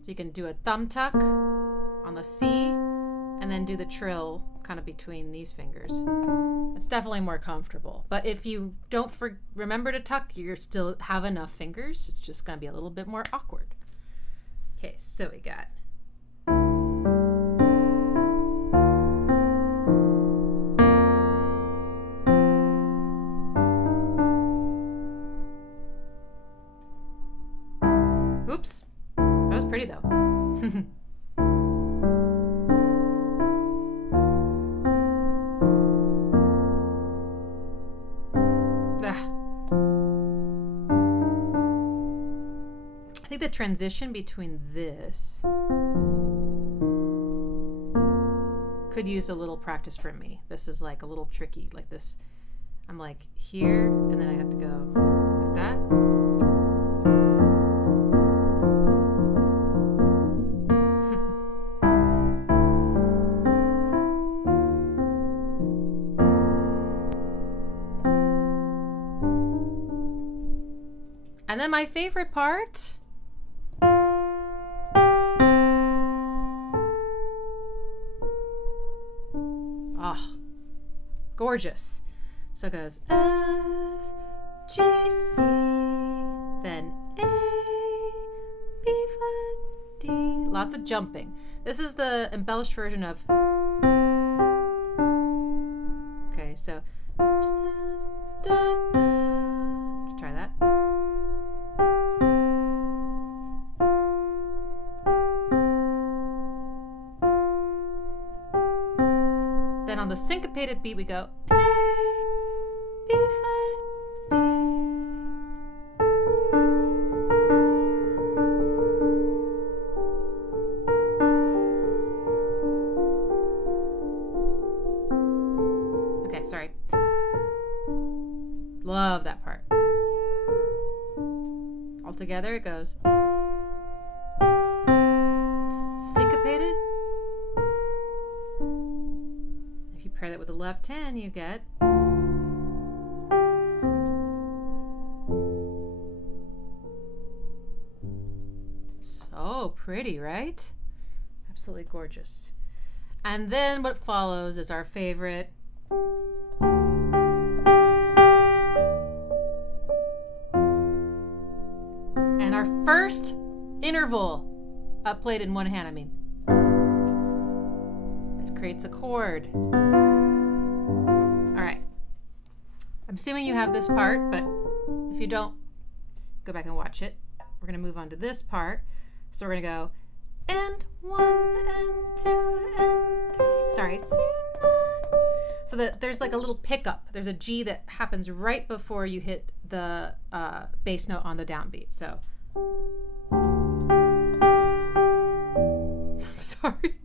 So you can do a thumb tuck on the C and then do the trill kind of between these fingers. It's definitely more comfortable. But if you don't remember to tuck, you still have enough fingers. It's just going to be a little bit more awkward. Okay, so we got. Oops, that was pretty though. I think the transition between this could use a little practice for me. This is like a little tricky, like this. I'm like here, and then I have to go like that. And then my favorite part. Oh, gorgeous. So it goes F, G, C, then A, B flat, D. Lots of jumping. This is the embellished version of. Okay, so. the syncopated beat, we go A, B flat, D. Okay, sorry. Love that part. All together it goes syncopated. If you pair that with the left hand, you get so pretty, right? Absolutely gorgeous. And then what follows is our favorite. And our first interval played in one hand, It creates a chord. All right. I'm assuming you have this part, but if you don't, go back and watch it. We're going to move on to this part. So we're going to go and 1 and 2 and 3. Sorry. So there's like a little pickup. There's a G that happens right before you hit the bass note on the downbeat. So I'm sorry.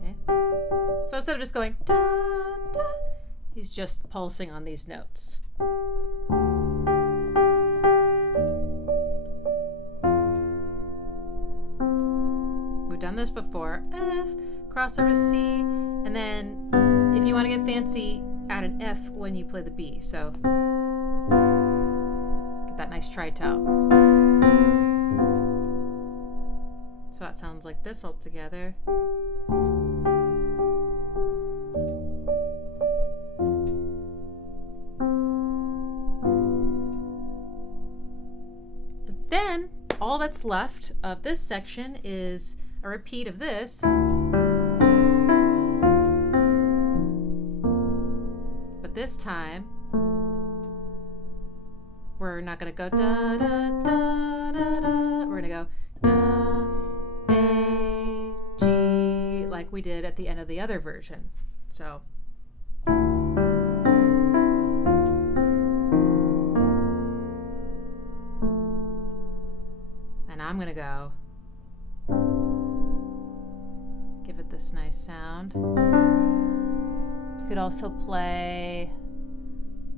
Okay. So instead of just going da, da, he's just pulsing on these notes. We've done this before. F, cross over to C, and then if you want to get fancy, add an F when you play the B. So get that nice tritone. So that sounds like this all together. Then all that's left of this section is a repeat of this. But this time, we're not going to go da da da da da. We're going to go da, A, G, like we did at the end of the other version. So. And I'm going to go give it this nice sound. You could also play,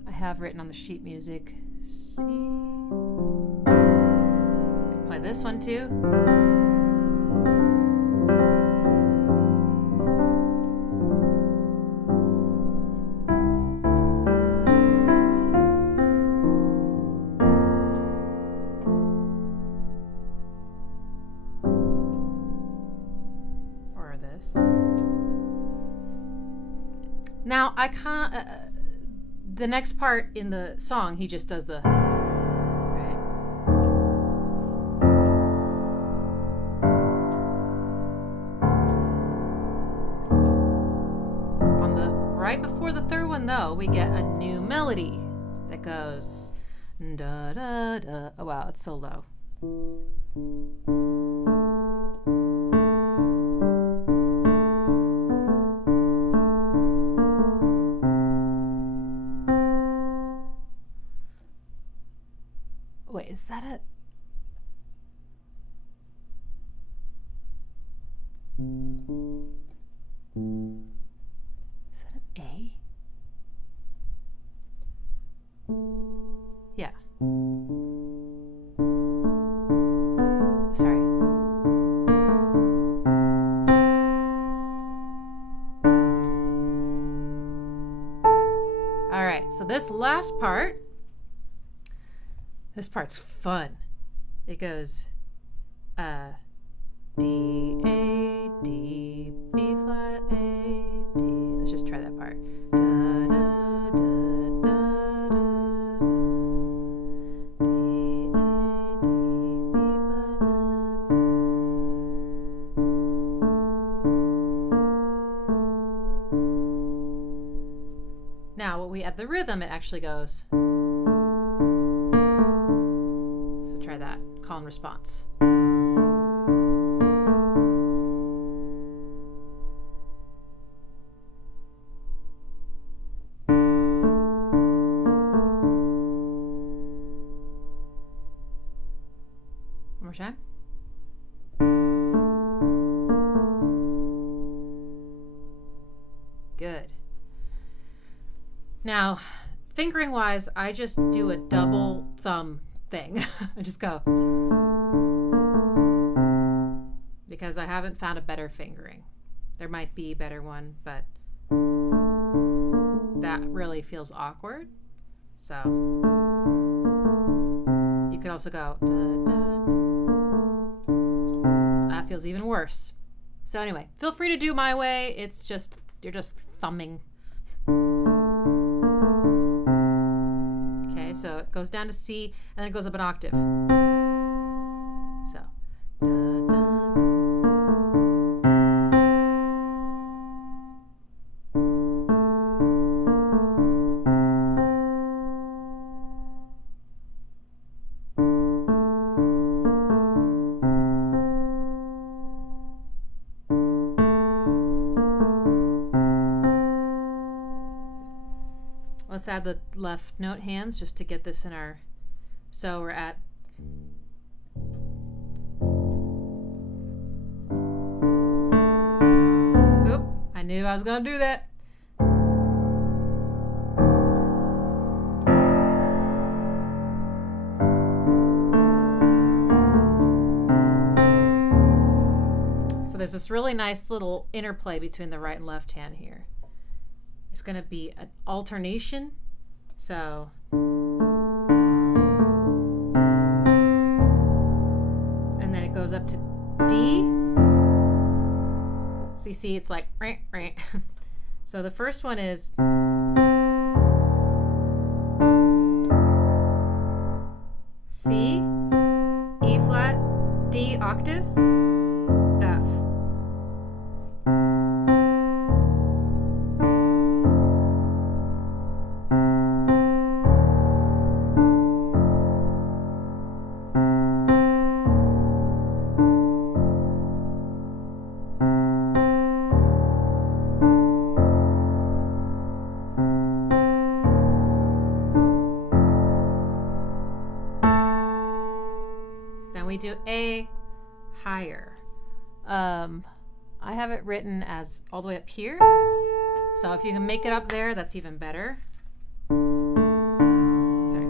I have written on the sheet music, C. You can play this one too. Or this. Now, I can't, the next part in the song, he just does the, right? On the, right before the third one, though, we get a new melody that goes, da da da. Oh, wow, it's so low. Wait, is that it? Is that an A? Yeah. Sorry. All right, so this last part, this part's fun. It goes D, A, D, B flat, A, D. Let's just try that part. Da, da, da, da, da, da. D, A, D, B flat, da, da. Now, when we add the rhythm, it actually goes. Try that, call and response. time. Good. Now, fingering wise, I just do a double thumb thing. I just go. Because I haven't found a better fingering. There might be a better one, but that really feels awkward. So you could also go. That feels even worse. So anyway, feel free to do my way. It's just, you're just thumbing. Okay, so it goes down to C and then it goes up an octave. So. Let's add the left note hands just to get this in our, so we're at, oop, I knew I was going to do that. So there's this really nice little interplay between the right and left hand here. It's going to be an alternation. So and then it goes up to D. So you see it's like so the first one is C, E flat, D octaves, F. We do A higher. I have it written as all the way up here. So if you can make it up there, that's even better. Sorry.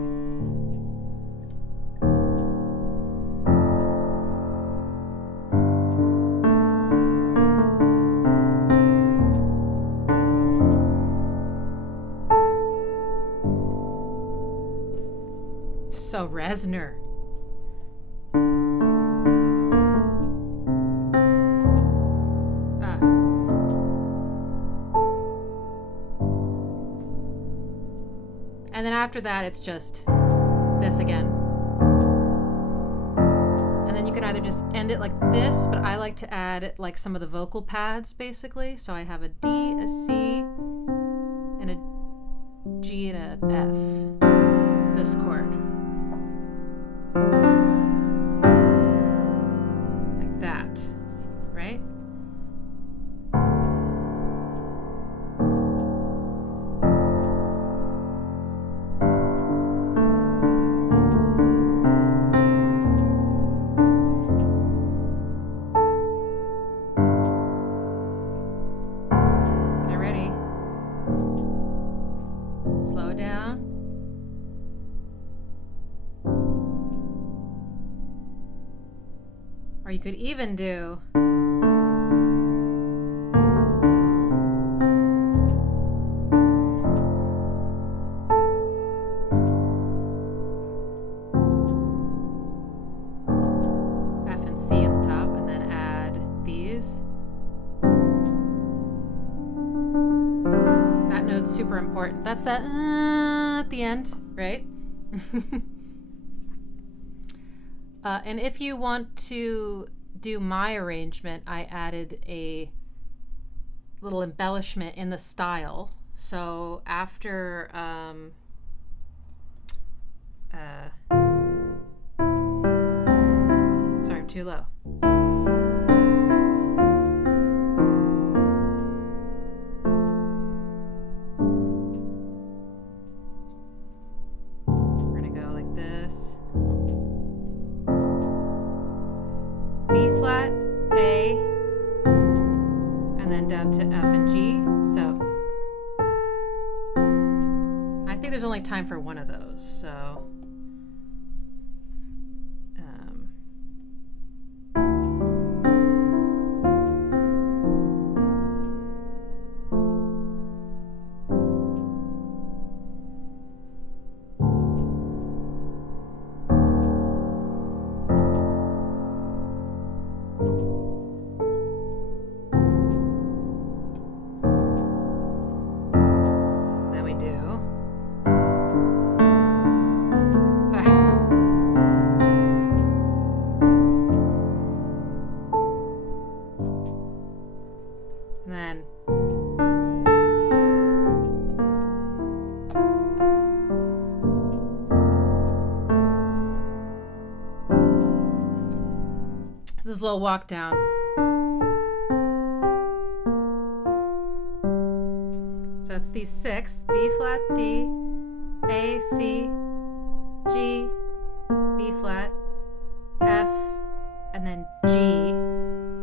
So Reznor. And then after that, it's just this again. And then you can either just end it like this, but I like to add like some of the vocal pads, basically. So I have a D, a C, and a G and a F. This chord. Like that, right? Or you could even do F and C at the top and then add these. That note's super important. That's that at the end, right? And if you want to do my arrangement, I added a little embellishment in the style. So after sorry, I'm too low. We're gonna go like this. like there's only time for one of those, so. This little walk down. So it's these 6, B flat, D, A, C, G, B flat, F, and then G.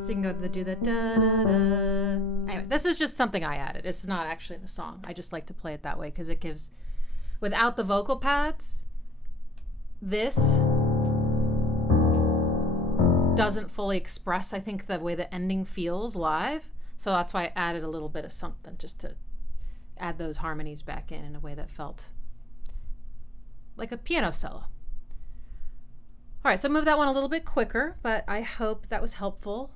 So you can go to do the da da da. Anyway, this is just something I added. It's not actually in the song. I just like to play it that way because it gives, without the vocal pads, this doesn't fully express, I think, the way the ending feels live. So that's why I added a little bit of something just to add those harmonies back in a way that felt like a piano solo. All right, so move that one a little bit quicker, but I hope that was helpful.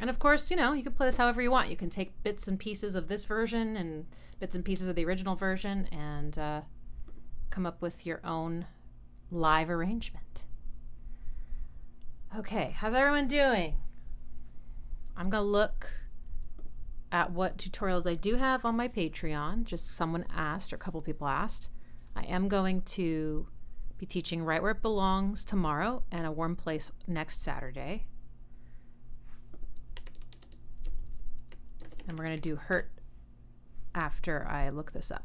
And of course, you know, you can play this however you want. You can take bits and pieces of this version and bits and pieces of the original version and come up with your own live arrangement. Okay, how's everyone doing? I'm going to look at what tutorials I do have on my Patreon. Just someone asked, or a couple people asked. I am going to be teaching Right Where It Belongs tomorrow and A Warm Place next Saturday. And we're going to do Hurt after I look this up.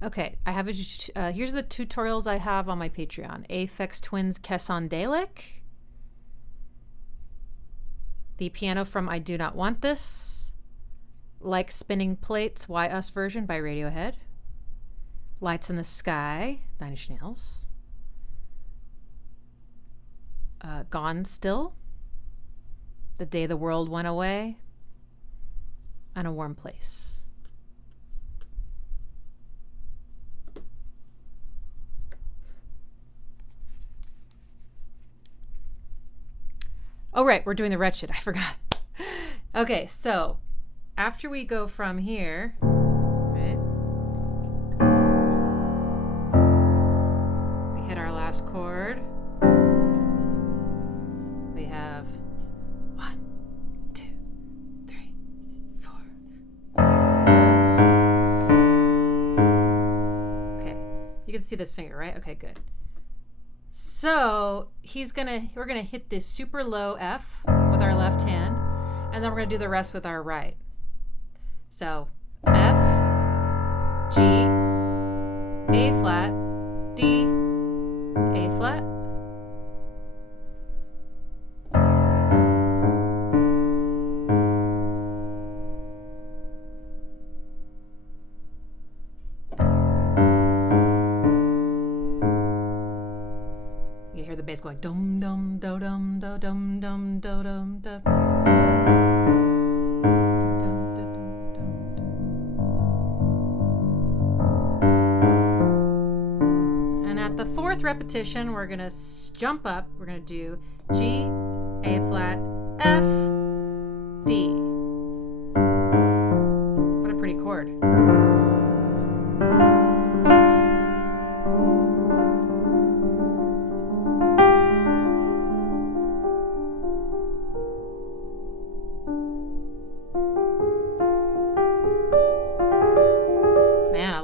Okay, I have here's the tutorials I have on my Patreon. Aphex Twins Kesson Dalek. The piano from I Do Not Want This. Like Spinning Plates, Why Us version by Radiohead. Lights in the Sky, Nine Inch Nails. Gone Still. The Day the World Went Away. And A Warm Place. Oh, right, we're doing the Wretched. I forgot. Okay, so after we go from here, right, we hit our last chord. We have 1, 2, 3, 4. Okay, you can see this finger, right? Okay, good. So we're gonna hit this super low F with our left hand, and then we're gonna do the rest with our right. So F, G, A flat, D, A flat. The bass going dum dum do dum do dum dum do dum dum. And at the 4th repetition, we're gonna jump up. We're gonna do G, A flat, F, D. What a pretty chord.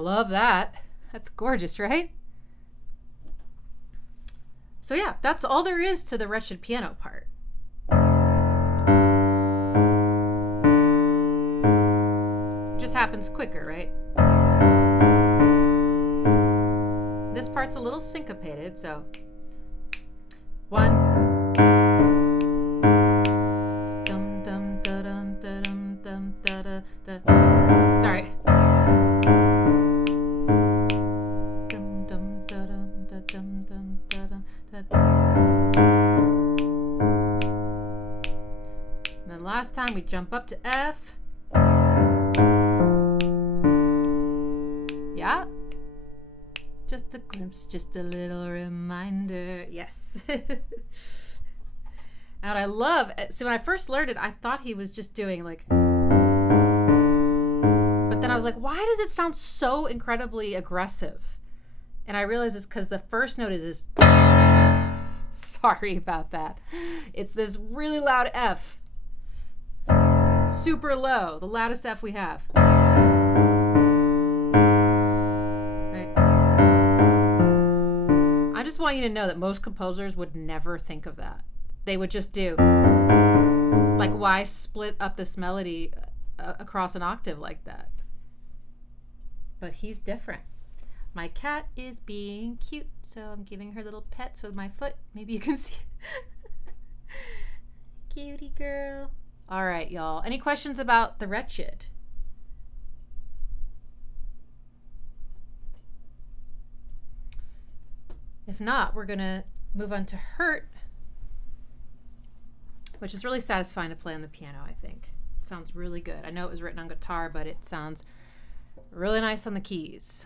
Love that. That's gorgeous, right? So yeah, that's all there is to the Wretched piano part. Just happens quicker, right? This part's a little syncopated, so 1 dum dum da dum da dum dum One last time, we jump up to F. Yeah. Just a glimpse, just a little reminder. Yes. And what I love, so when I first learned it, I thought he was just doing like, but then I was like, why does it sound so incredibly aggressive? And I realized it's because the first note is this, sorry about that. It's this really loud F. Super low, the loudest F we have. Right? I just want you to know that most composers would never think of that. They would just do, like, why split up this melody across an octave like that? But he's different. My cat is being cute, so I'm giving her little pets with my foot. Maybe you can see it. Cutie girl. All right, y'all. Any questions about the Wretched? If not, we're going to move on to Hurt, which is really satisfying to play on the piano, I think. It sounds really good. I know it was written on guitar, but it sounds really nice on the keys.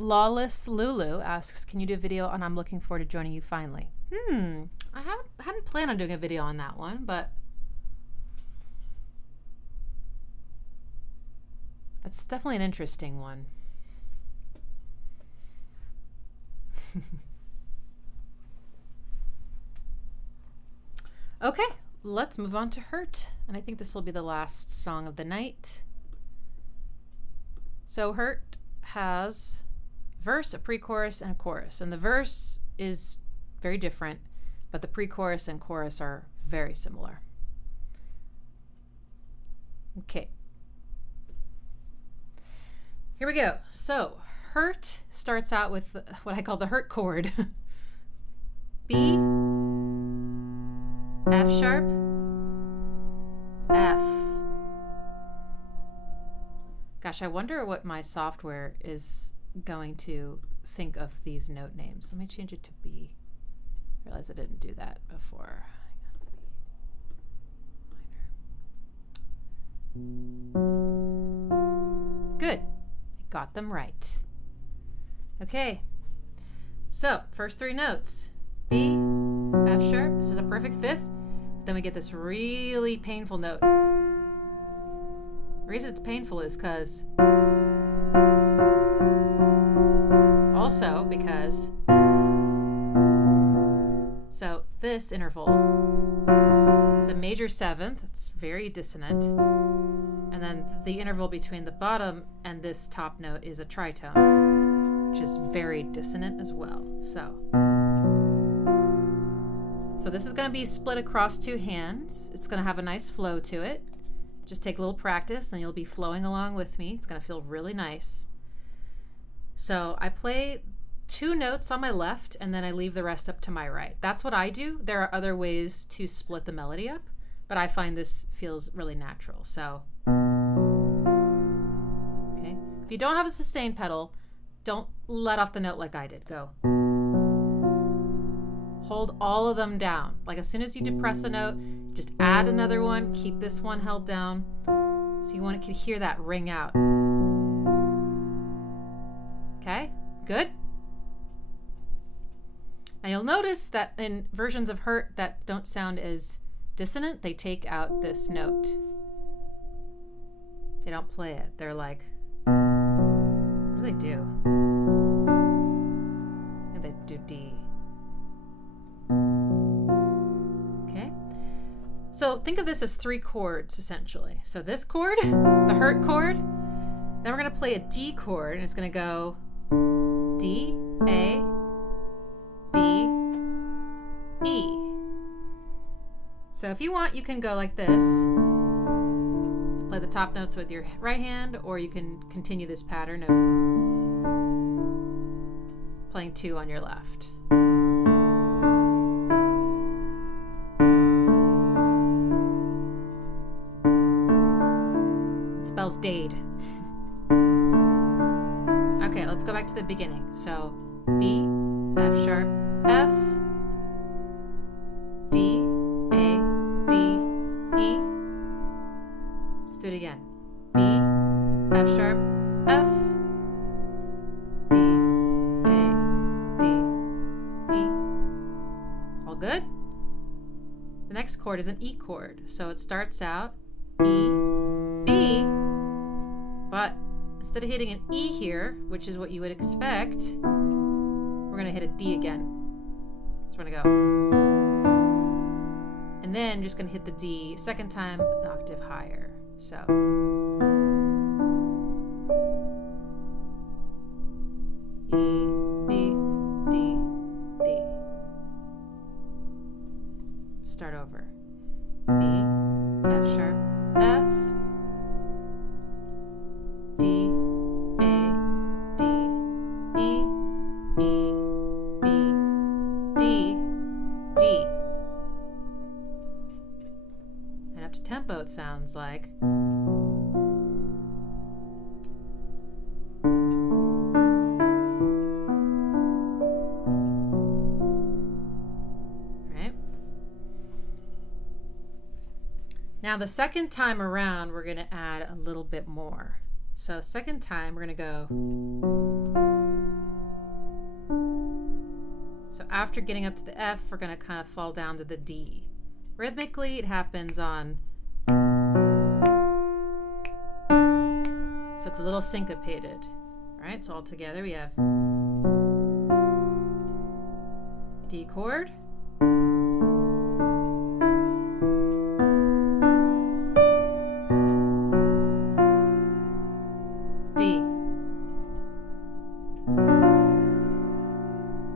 Lawless Lulu asks, can you do a video on I'm Looking Forward to Joining You Finally? I hadn't planned on doing a video on that one, but it's definitely an interesting one. Okay, let's move on to Hurt. And I think this will be the last song of the night. So Hurt has a verse, a pre-chorus, and a chorus. And the verse is very different, but the pre-chorus and chorus are very similar. Okay. Here we go. So Hurt starts out with what I call the Hurt chord. B, F sharp, F. Gosh, I wonder what my software is going to think of these note names. Let me change it to B. I realize I didn't do that before. Minor. Good. I got them right. Okay. So, first three notes. B, F sharp. This is a perfect fifth. Then we get this really painful note. The reason it's painful is because so this interval is a major seventh. It's very dissonant. And then the interval between the bottom and this top note is a tritone, which is very dissonant as well. So this is going to be split across two hands. It's going to have a nice flow to it. Just take a little practice and you'll be flowing along with me. It's going to feel really nice. So I play two notes on my left and then I leave the rest up to my right. That's what I do. There are other ways to split the melody up, but I find this feels really natural. So, okay. If you don't have a sustain pedal, don't let off the note like I did. Go. Hold all of them down. Like as soon as you depress a note, just add another one, keep this one held down. So you want to hear that ring out. Okay, good. Now you'll notice that in versions of Hurt that don't sound as dissonant, they take out this note. They don't play it. They're like, what do they do? I think they do D. Okay. So think of this as three chords essentially. So this chord, the Hurt chord, then we're going to play a D chord and it's going to go D, A, D, E. So if you want, you can go like this. Play the top notes with your right hand, or you can continue this pattern of playing two on your left. It spells Dade. Okay, let's go back to the beginning. So B, F sharp, F, good? The next chord is an E chord. So it starts out E, B, but instead of hitting an E here, which is what you would expect, we're going to hit a D again. So we're going to go. And then just going to hit the D second time, an octave higher. So. E, B, D, D. Start over. B, F sharp, F, D, A, D, E, E, B, D, D. And up to tempo it sounds like. Now the second time around, we're going to add a little bit more. So second time, we're going to go. So after getting up to the F, we're going to kind of fall down to the D. Rhythmically, it happens on. So it's a little syncopated. All right, so all together we have D chord.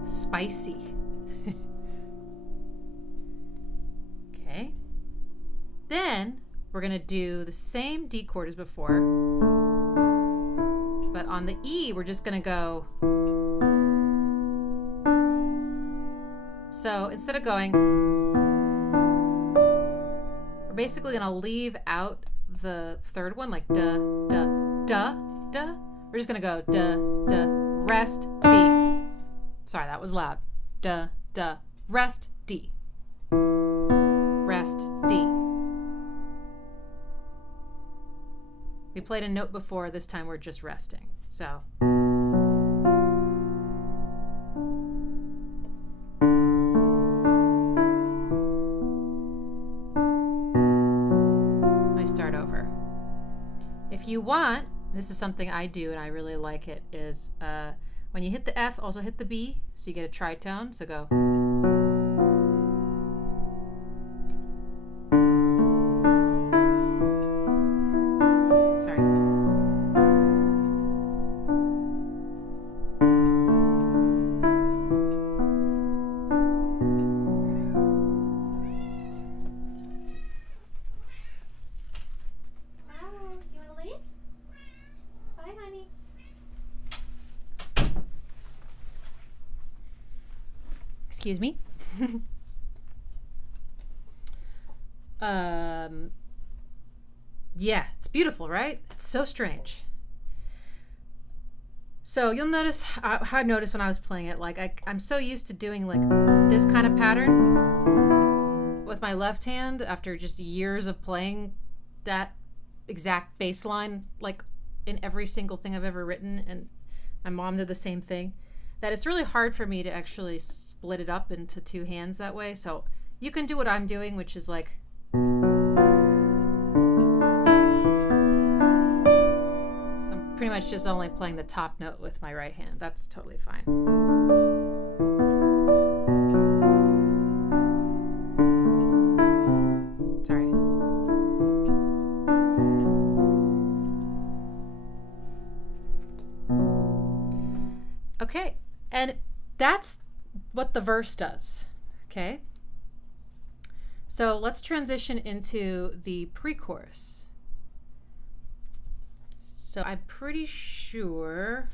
Spicy. Okay. Then we're going to do the same D chord as before, but on the E, we're just going to go. So instead of going, we're basically going to leave out the third one, like da, da, da, da. We're just going to go da, da, rest, D. Sorry, that was loud. Da, da, rest, D. Rest, D. We played a note before, this time we're just resting. So. I start over. If you want, this is something I do and I really like it, is when you hit the F, also hit the B, so you get a tritone, so go. Sorry. Bye. You want to leave? Bye, honey. Excuse me. Yeah, it's beautiful, right? It's so strange. So you'll notice how I noticed when I was playing it, like I'm so used to doing like this kind of pattern with my left hand after just years of playing that exact bass line like in every single thing I've ever written, and my mom did the same thing, that it's really hard for me to actually split it up into two hands that way. So you can do what I'm doing, which is like I'm pretty much just only playing the top note with my right hand. That's totally fine. Sorry. Okay, and that's what the verse does, okay? So let's transition into the pre-chorus. So I'm pretty sure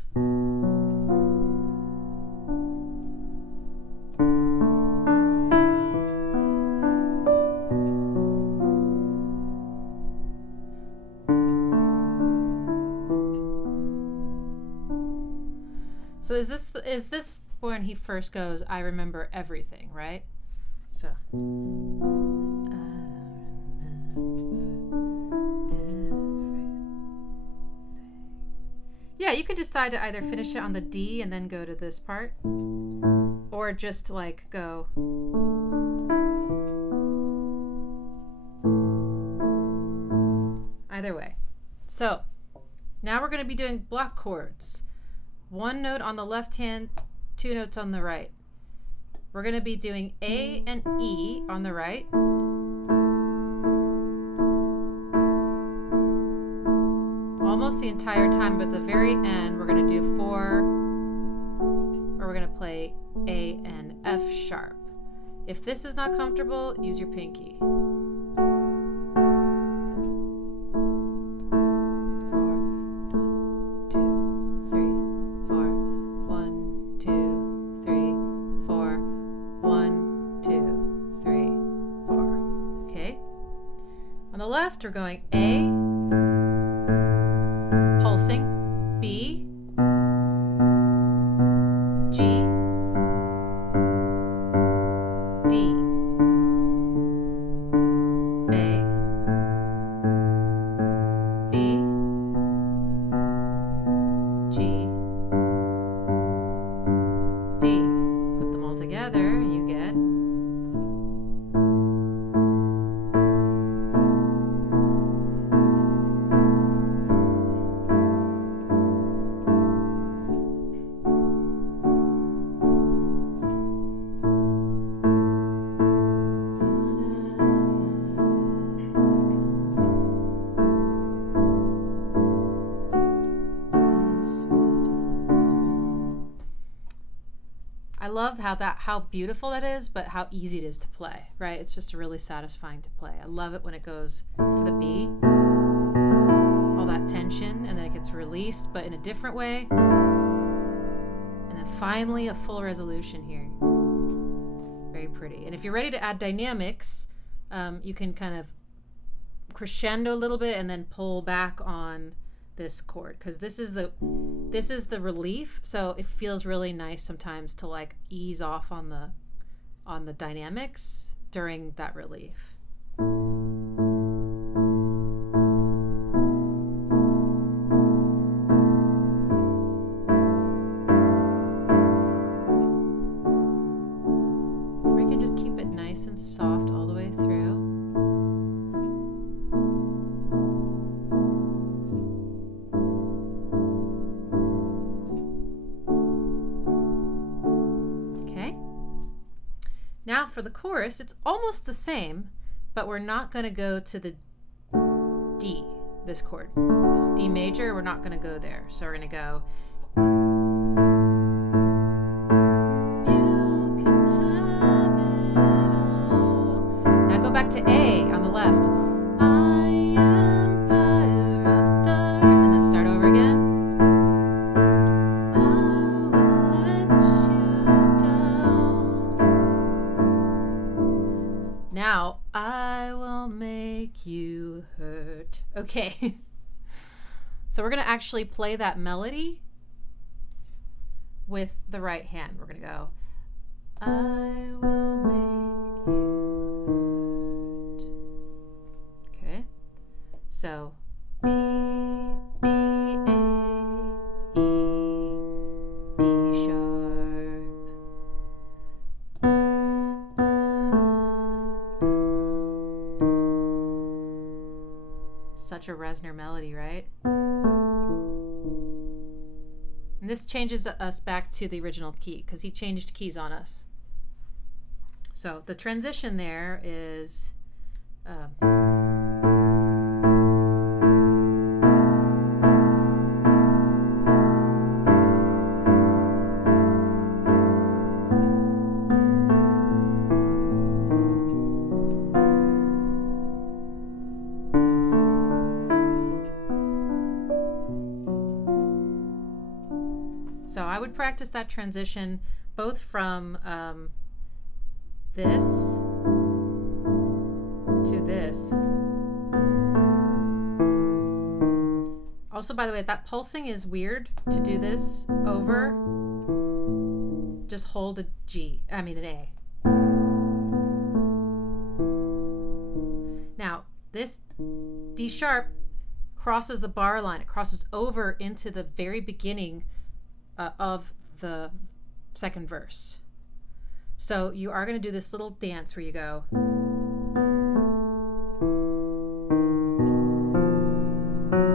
so is this when he first goes, I remember everything, right? So yeah, you can decide to either finish it on the D and then go to this part, or just like go. So now we're going to be doing block chords. 1 note on the left hand, 2 notes on the right. We're going to be doing A and E on the right. Almost the entire time, but at the very end, we're going to do 4, or we're going to play A and F sharp. If this is not comfortable, use your pinky. 4, 2, 3, 4. 1, 2, 3, 4. 1, 2, 3, 4. Okay. On the left, we're going A, pulsing, B, G, D, A, B, G, D. Put them all together, you get I love how beautiful that is, but how easy it is to play, right? It's just really satisfying to play. I love it when it goes to the B, all that tension, and then it gets released, but in a different way. And then finally a full resolution here. Very pretty. And if you're ready to add dynamics, you can kind of crescendo a little bit and then pull back on this chord, because this is the relief, so it feels really nice sometimes to like ease off on the dynamics during that relief. Or you can just keep it nice and soft all the way through. Now for the chorus, it's almost the same, but we're not going to go to the D, this chord. This D major, we're not going to go there. So we're going to go. You can have it all. Now go back to A on the left. I am empire of dirt. And then start over again. I will let you down. Now, I will make you hurt. Okay. So we're going to actually play that melody with the right hand. We're going to go, I will make you hurt. Okay. So, B, B, A, E, D sharp. Such a Reznor melody, right? And this changes us back to the original key because he changed keys on us. So the transition there is so I would practice that transition both from this to this. Also, by the way, that pulsing is weird to do this over. Just hold an A. Now, this D sharp crosses the bar line. It crosses over into the very beginning of the second verse. So you are going to do this little dance where you go.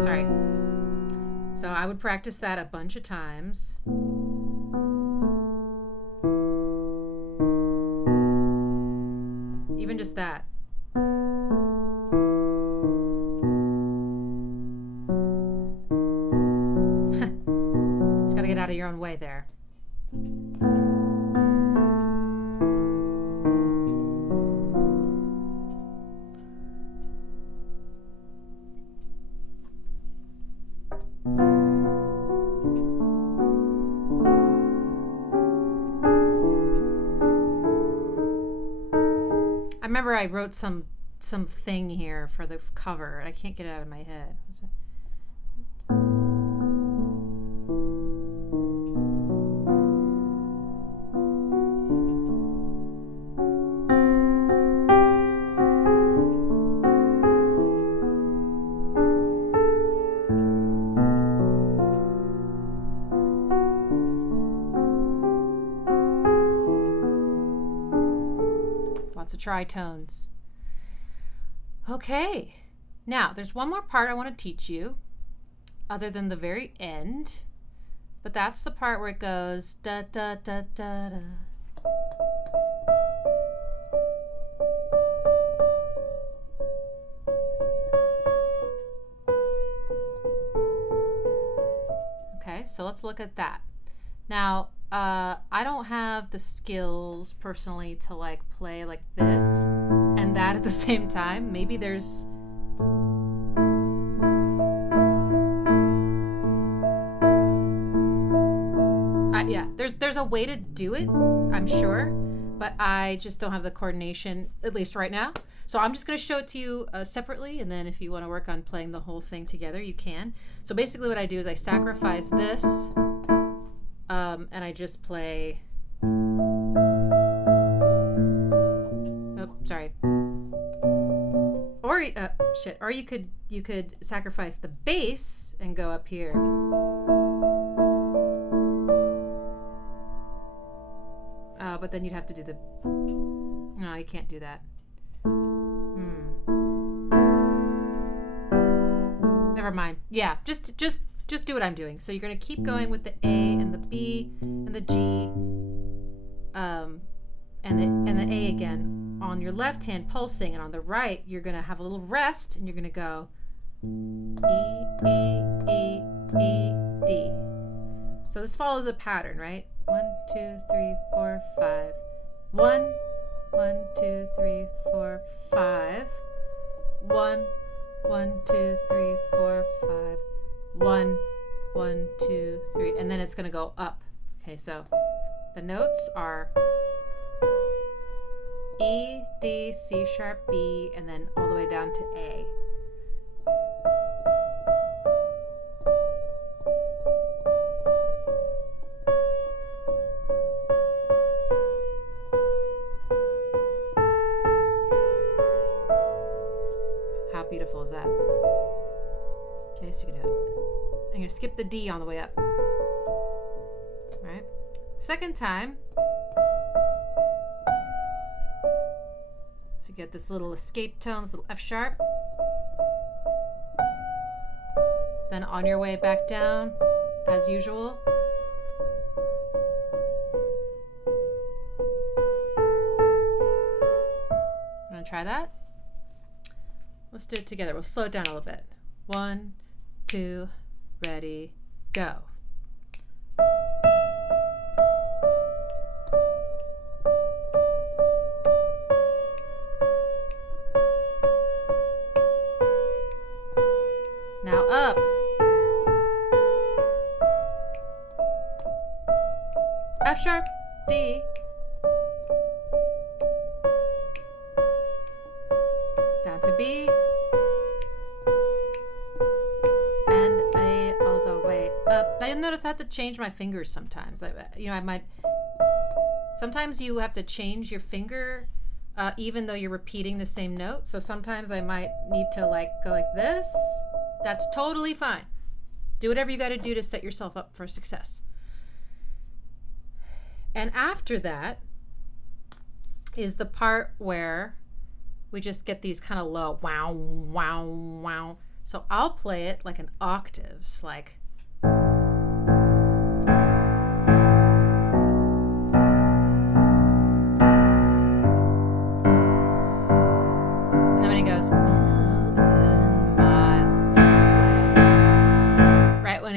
Sorry. would practice that a bunch of times. Even just that. Just gotta get out of your own way there. I remember I wrote some thing here for the cover, and I can't get it out of my head. What's it? Lots of tritones. Okay, now there's one more part I want to teach you other than the very end, but that's the part where it goes da da da da da. Okay, so let's look at that. Now, I don't have the skills personally to like play like this and that at the same time. Maybe there's yeah, there's a way to do it, I'm sure, but I just don't have the coordination, at least right now. So I'm just going to show it to you separately, and then if you want to work on playing the whole thing together, you can. So basically what I do is I sacrifice this, and I just play. Oh, sorry. Or shit. Or you could sacrifice the bass and go up here. But then you'd have to do the. No, you can't do that. Never mind. Yeah, just do what I'm doing. So you're gonna keep going with the A and the B and the G, and the A again on your left hand pulsing, and on the right you're gonna have a little rest, and you're gonna go E E E E D. So this follows a pattern, right? 1 2 3 4 5. 1 1 2 3 4 5. 1 1 2 3 4 5. 1 1 2 3, and then it's going to go up. Okay, so the notes are E, D, C sharp, B, and then all the way down to A. How beautiful is that? Okay, so you can do it. I'm going to skip the D on the way up. All right. Second time. So you get this little escape tone, this little F sharp. Then on your way back down, as usual. Want to try that? Let's do it together. We'll slow it down a little bit. 1, 2, ready, go. Now up. F sharp, D. Down to B. And A all the way up. Now you'll notice I have to change my fingers sometimes. Sometimes you have to change your finger even though you're repeating the same note. So sometimes I might need to go like this. That's totally fine. Do whatever you got to do to set yourself up for success. And after that is the part where we just get these kind of low wow, wow, wow. So I'll play it like an octaves, like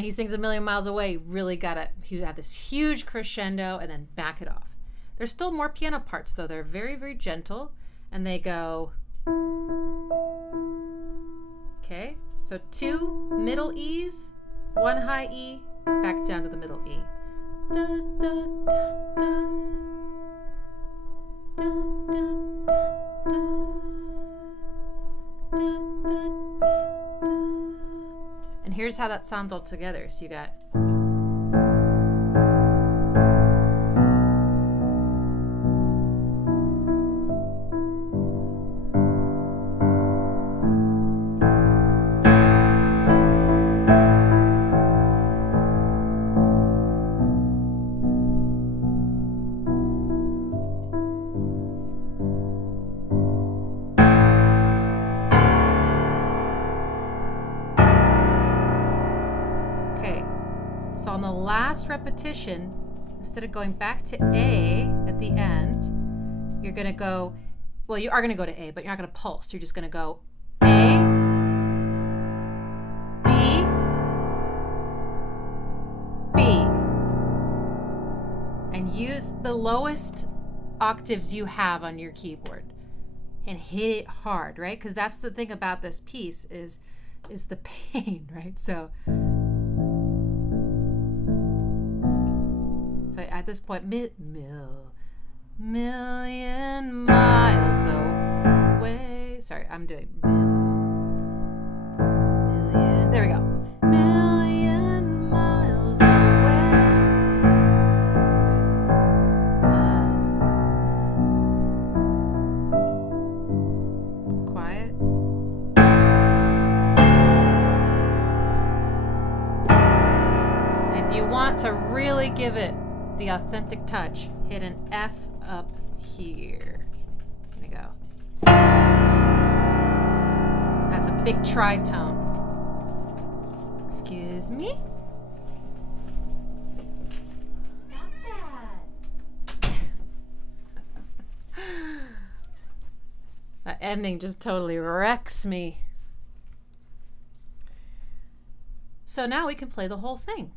he sings A Million Miles Away, you really gotta, you have this huge crescendo and then back it off. There's still more piano parts though. They're very, very gentle, and they go, okay, so 2 middle E's, 1 high E, back down to the middle E. Da, da, da, da. Da, da, da, da. Da, da, da, da. And here's how that sounds all together. So you got so on the last repetition, instead of going back to A at the end, you're going to go, well, you are going to go to A, but you're not going to pulse. You're just going to go A, D, B. And use the lowest octaves you have on your keyboard and hit it hard, right? Because that's the thing about this piece is the pain, right? So at this point, million miles away. Sorry, I'm doing million. There we go. Million miles away. Quiet. And if you want to really give it the authentic touch, hit an F up here. There we go. That's a big tritone. Excuse me? Stop that. That ending just totally wrecks me. So now we can play the whole thing.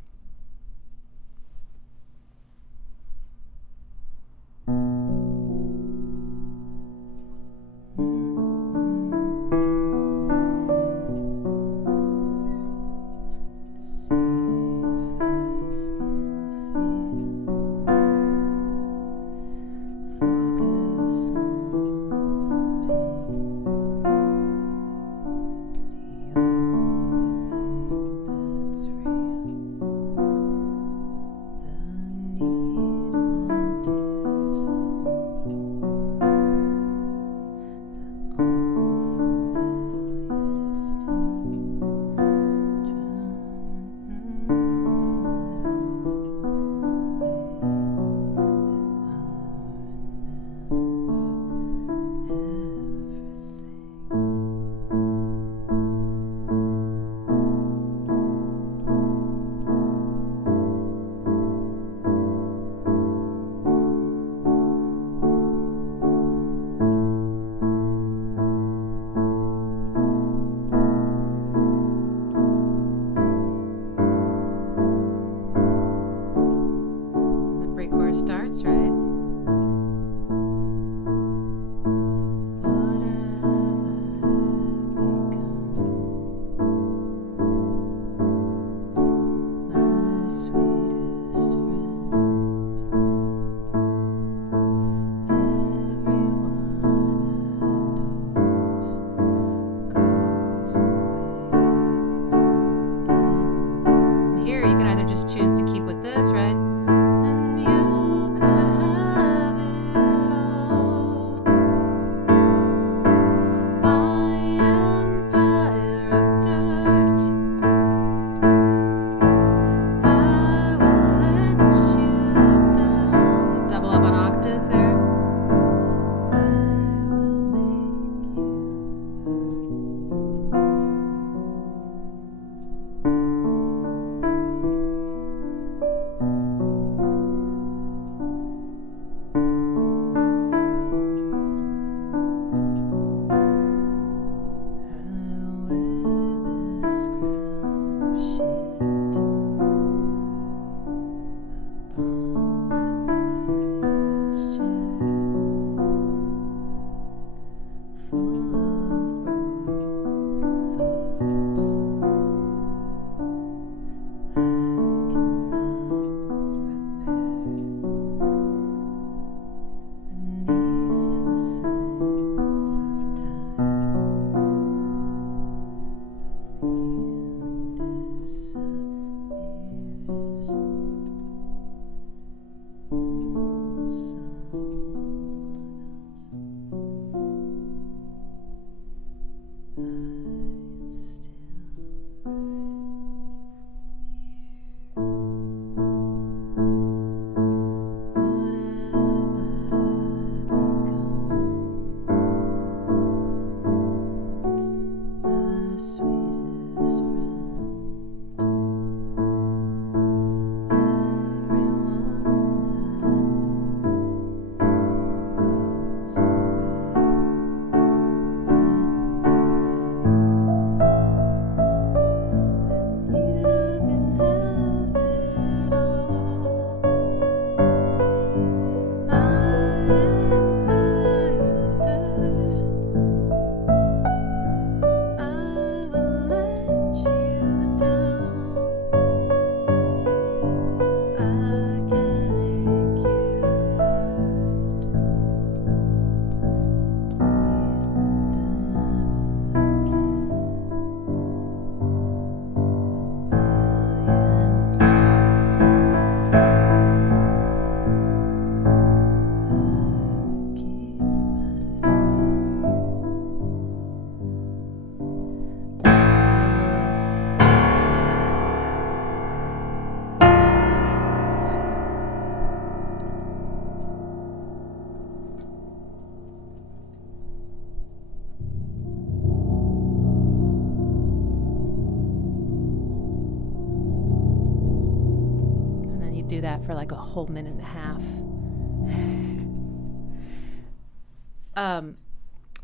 that for like a whole minute and a half.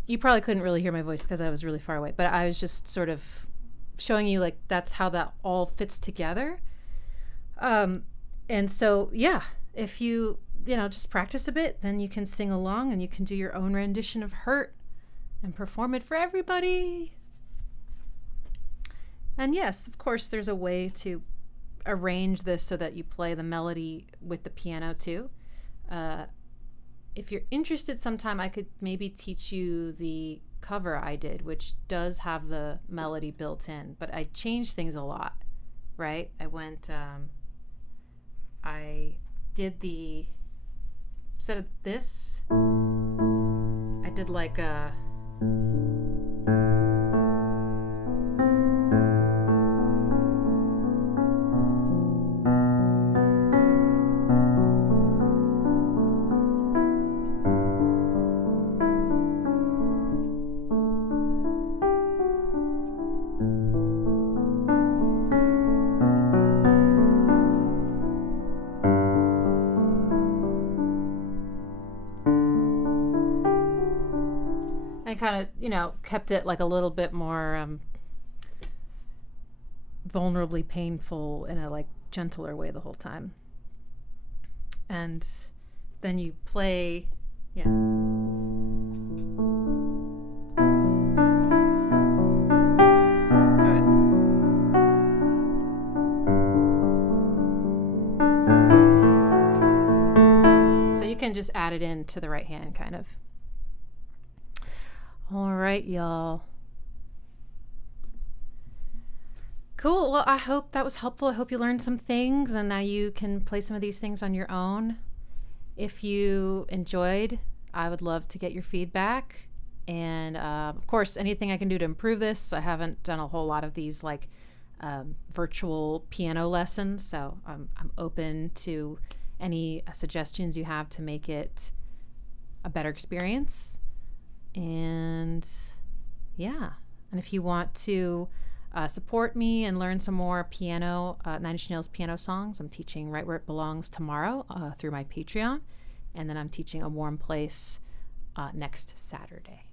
You probably couldn't really hear my voice because I was really far away, but I was just sort of showing you like that's how that all fits together. And so, yeah, if you just practice a bit, then you can sing along and you can do your own rendition of Hurt and perform it for everybody. And yes, of course, there's a way to arrange this so that you play the melody with the piano too. If you're interested, sometime I could maybe teach you the cover I did, which does have the melody built in, but I changed things a lot, right? I did instead of this, I did like a, kind of, kept it like a little bit more vulnerably painful in a like gentler way the whole time. And then you play, yeah. Go ahead. So you can just add it in to the right hand kind of. All right, y'all. Cool. Well, I hope that was helpful. I hope you learned some things and now you can play some of these things on your own. If you enjoyed, I would love to get your feedback. And of course, anything I can do to improve this. I haven't done a whole lot of these like virtual piano lessons, so I'm open to any suggestions you have to make it a better experience. And yeah, and if you want to support me and learn some more piano, Nine Inch Nails piano songs, I'm teaching Right Where It Belongs tomorrow through my Patreon. And then I'm teaching A Warm Place next Saturday.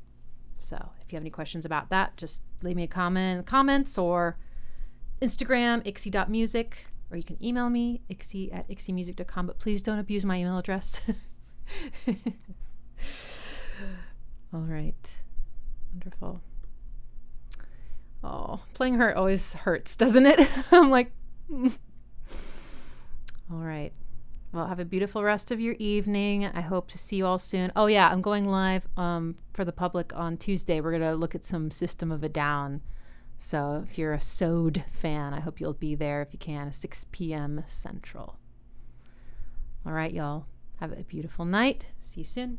So if you have any questions about that, just leave me a comment in the comments or Instagram, ixie.music, or you can email me, ixie@ixiemusic.com, but please don't abuse my email address. All right. Wonderful. Oh, playing Hurt always hurts, doesn't it? I'm like, All right. Well, have a beautiful rest of your evening. I hope to see you all soon. Oh, yeah, I'm going live for the public on Tuesday. We're going to look at some System of a Down. So if you're a SOD fan, I hope you'll be there if you can, 6 p.m. Central. All right, y'all. Have a beautiful night. See you soon.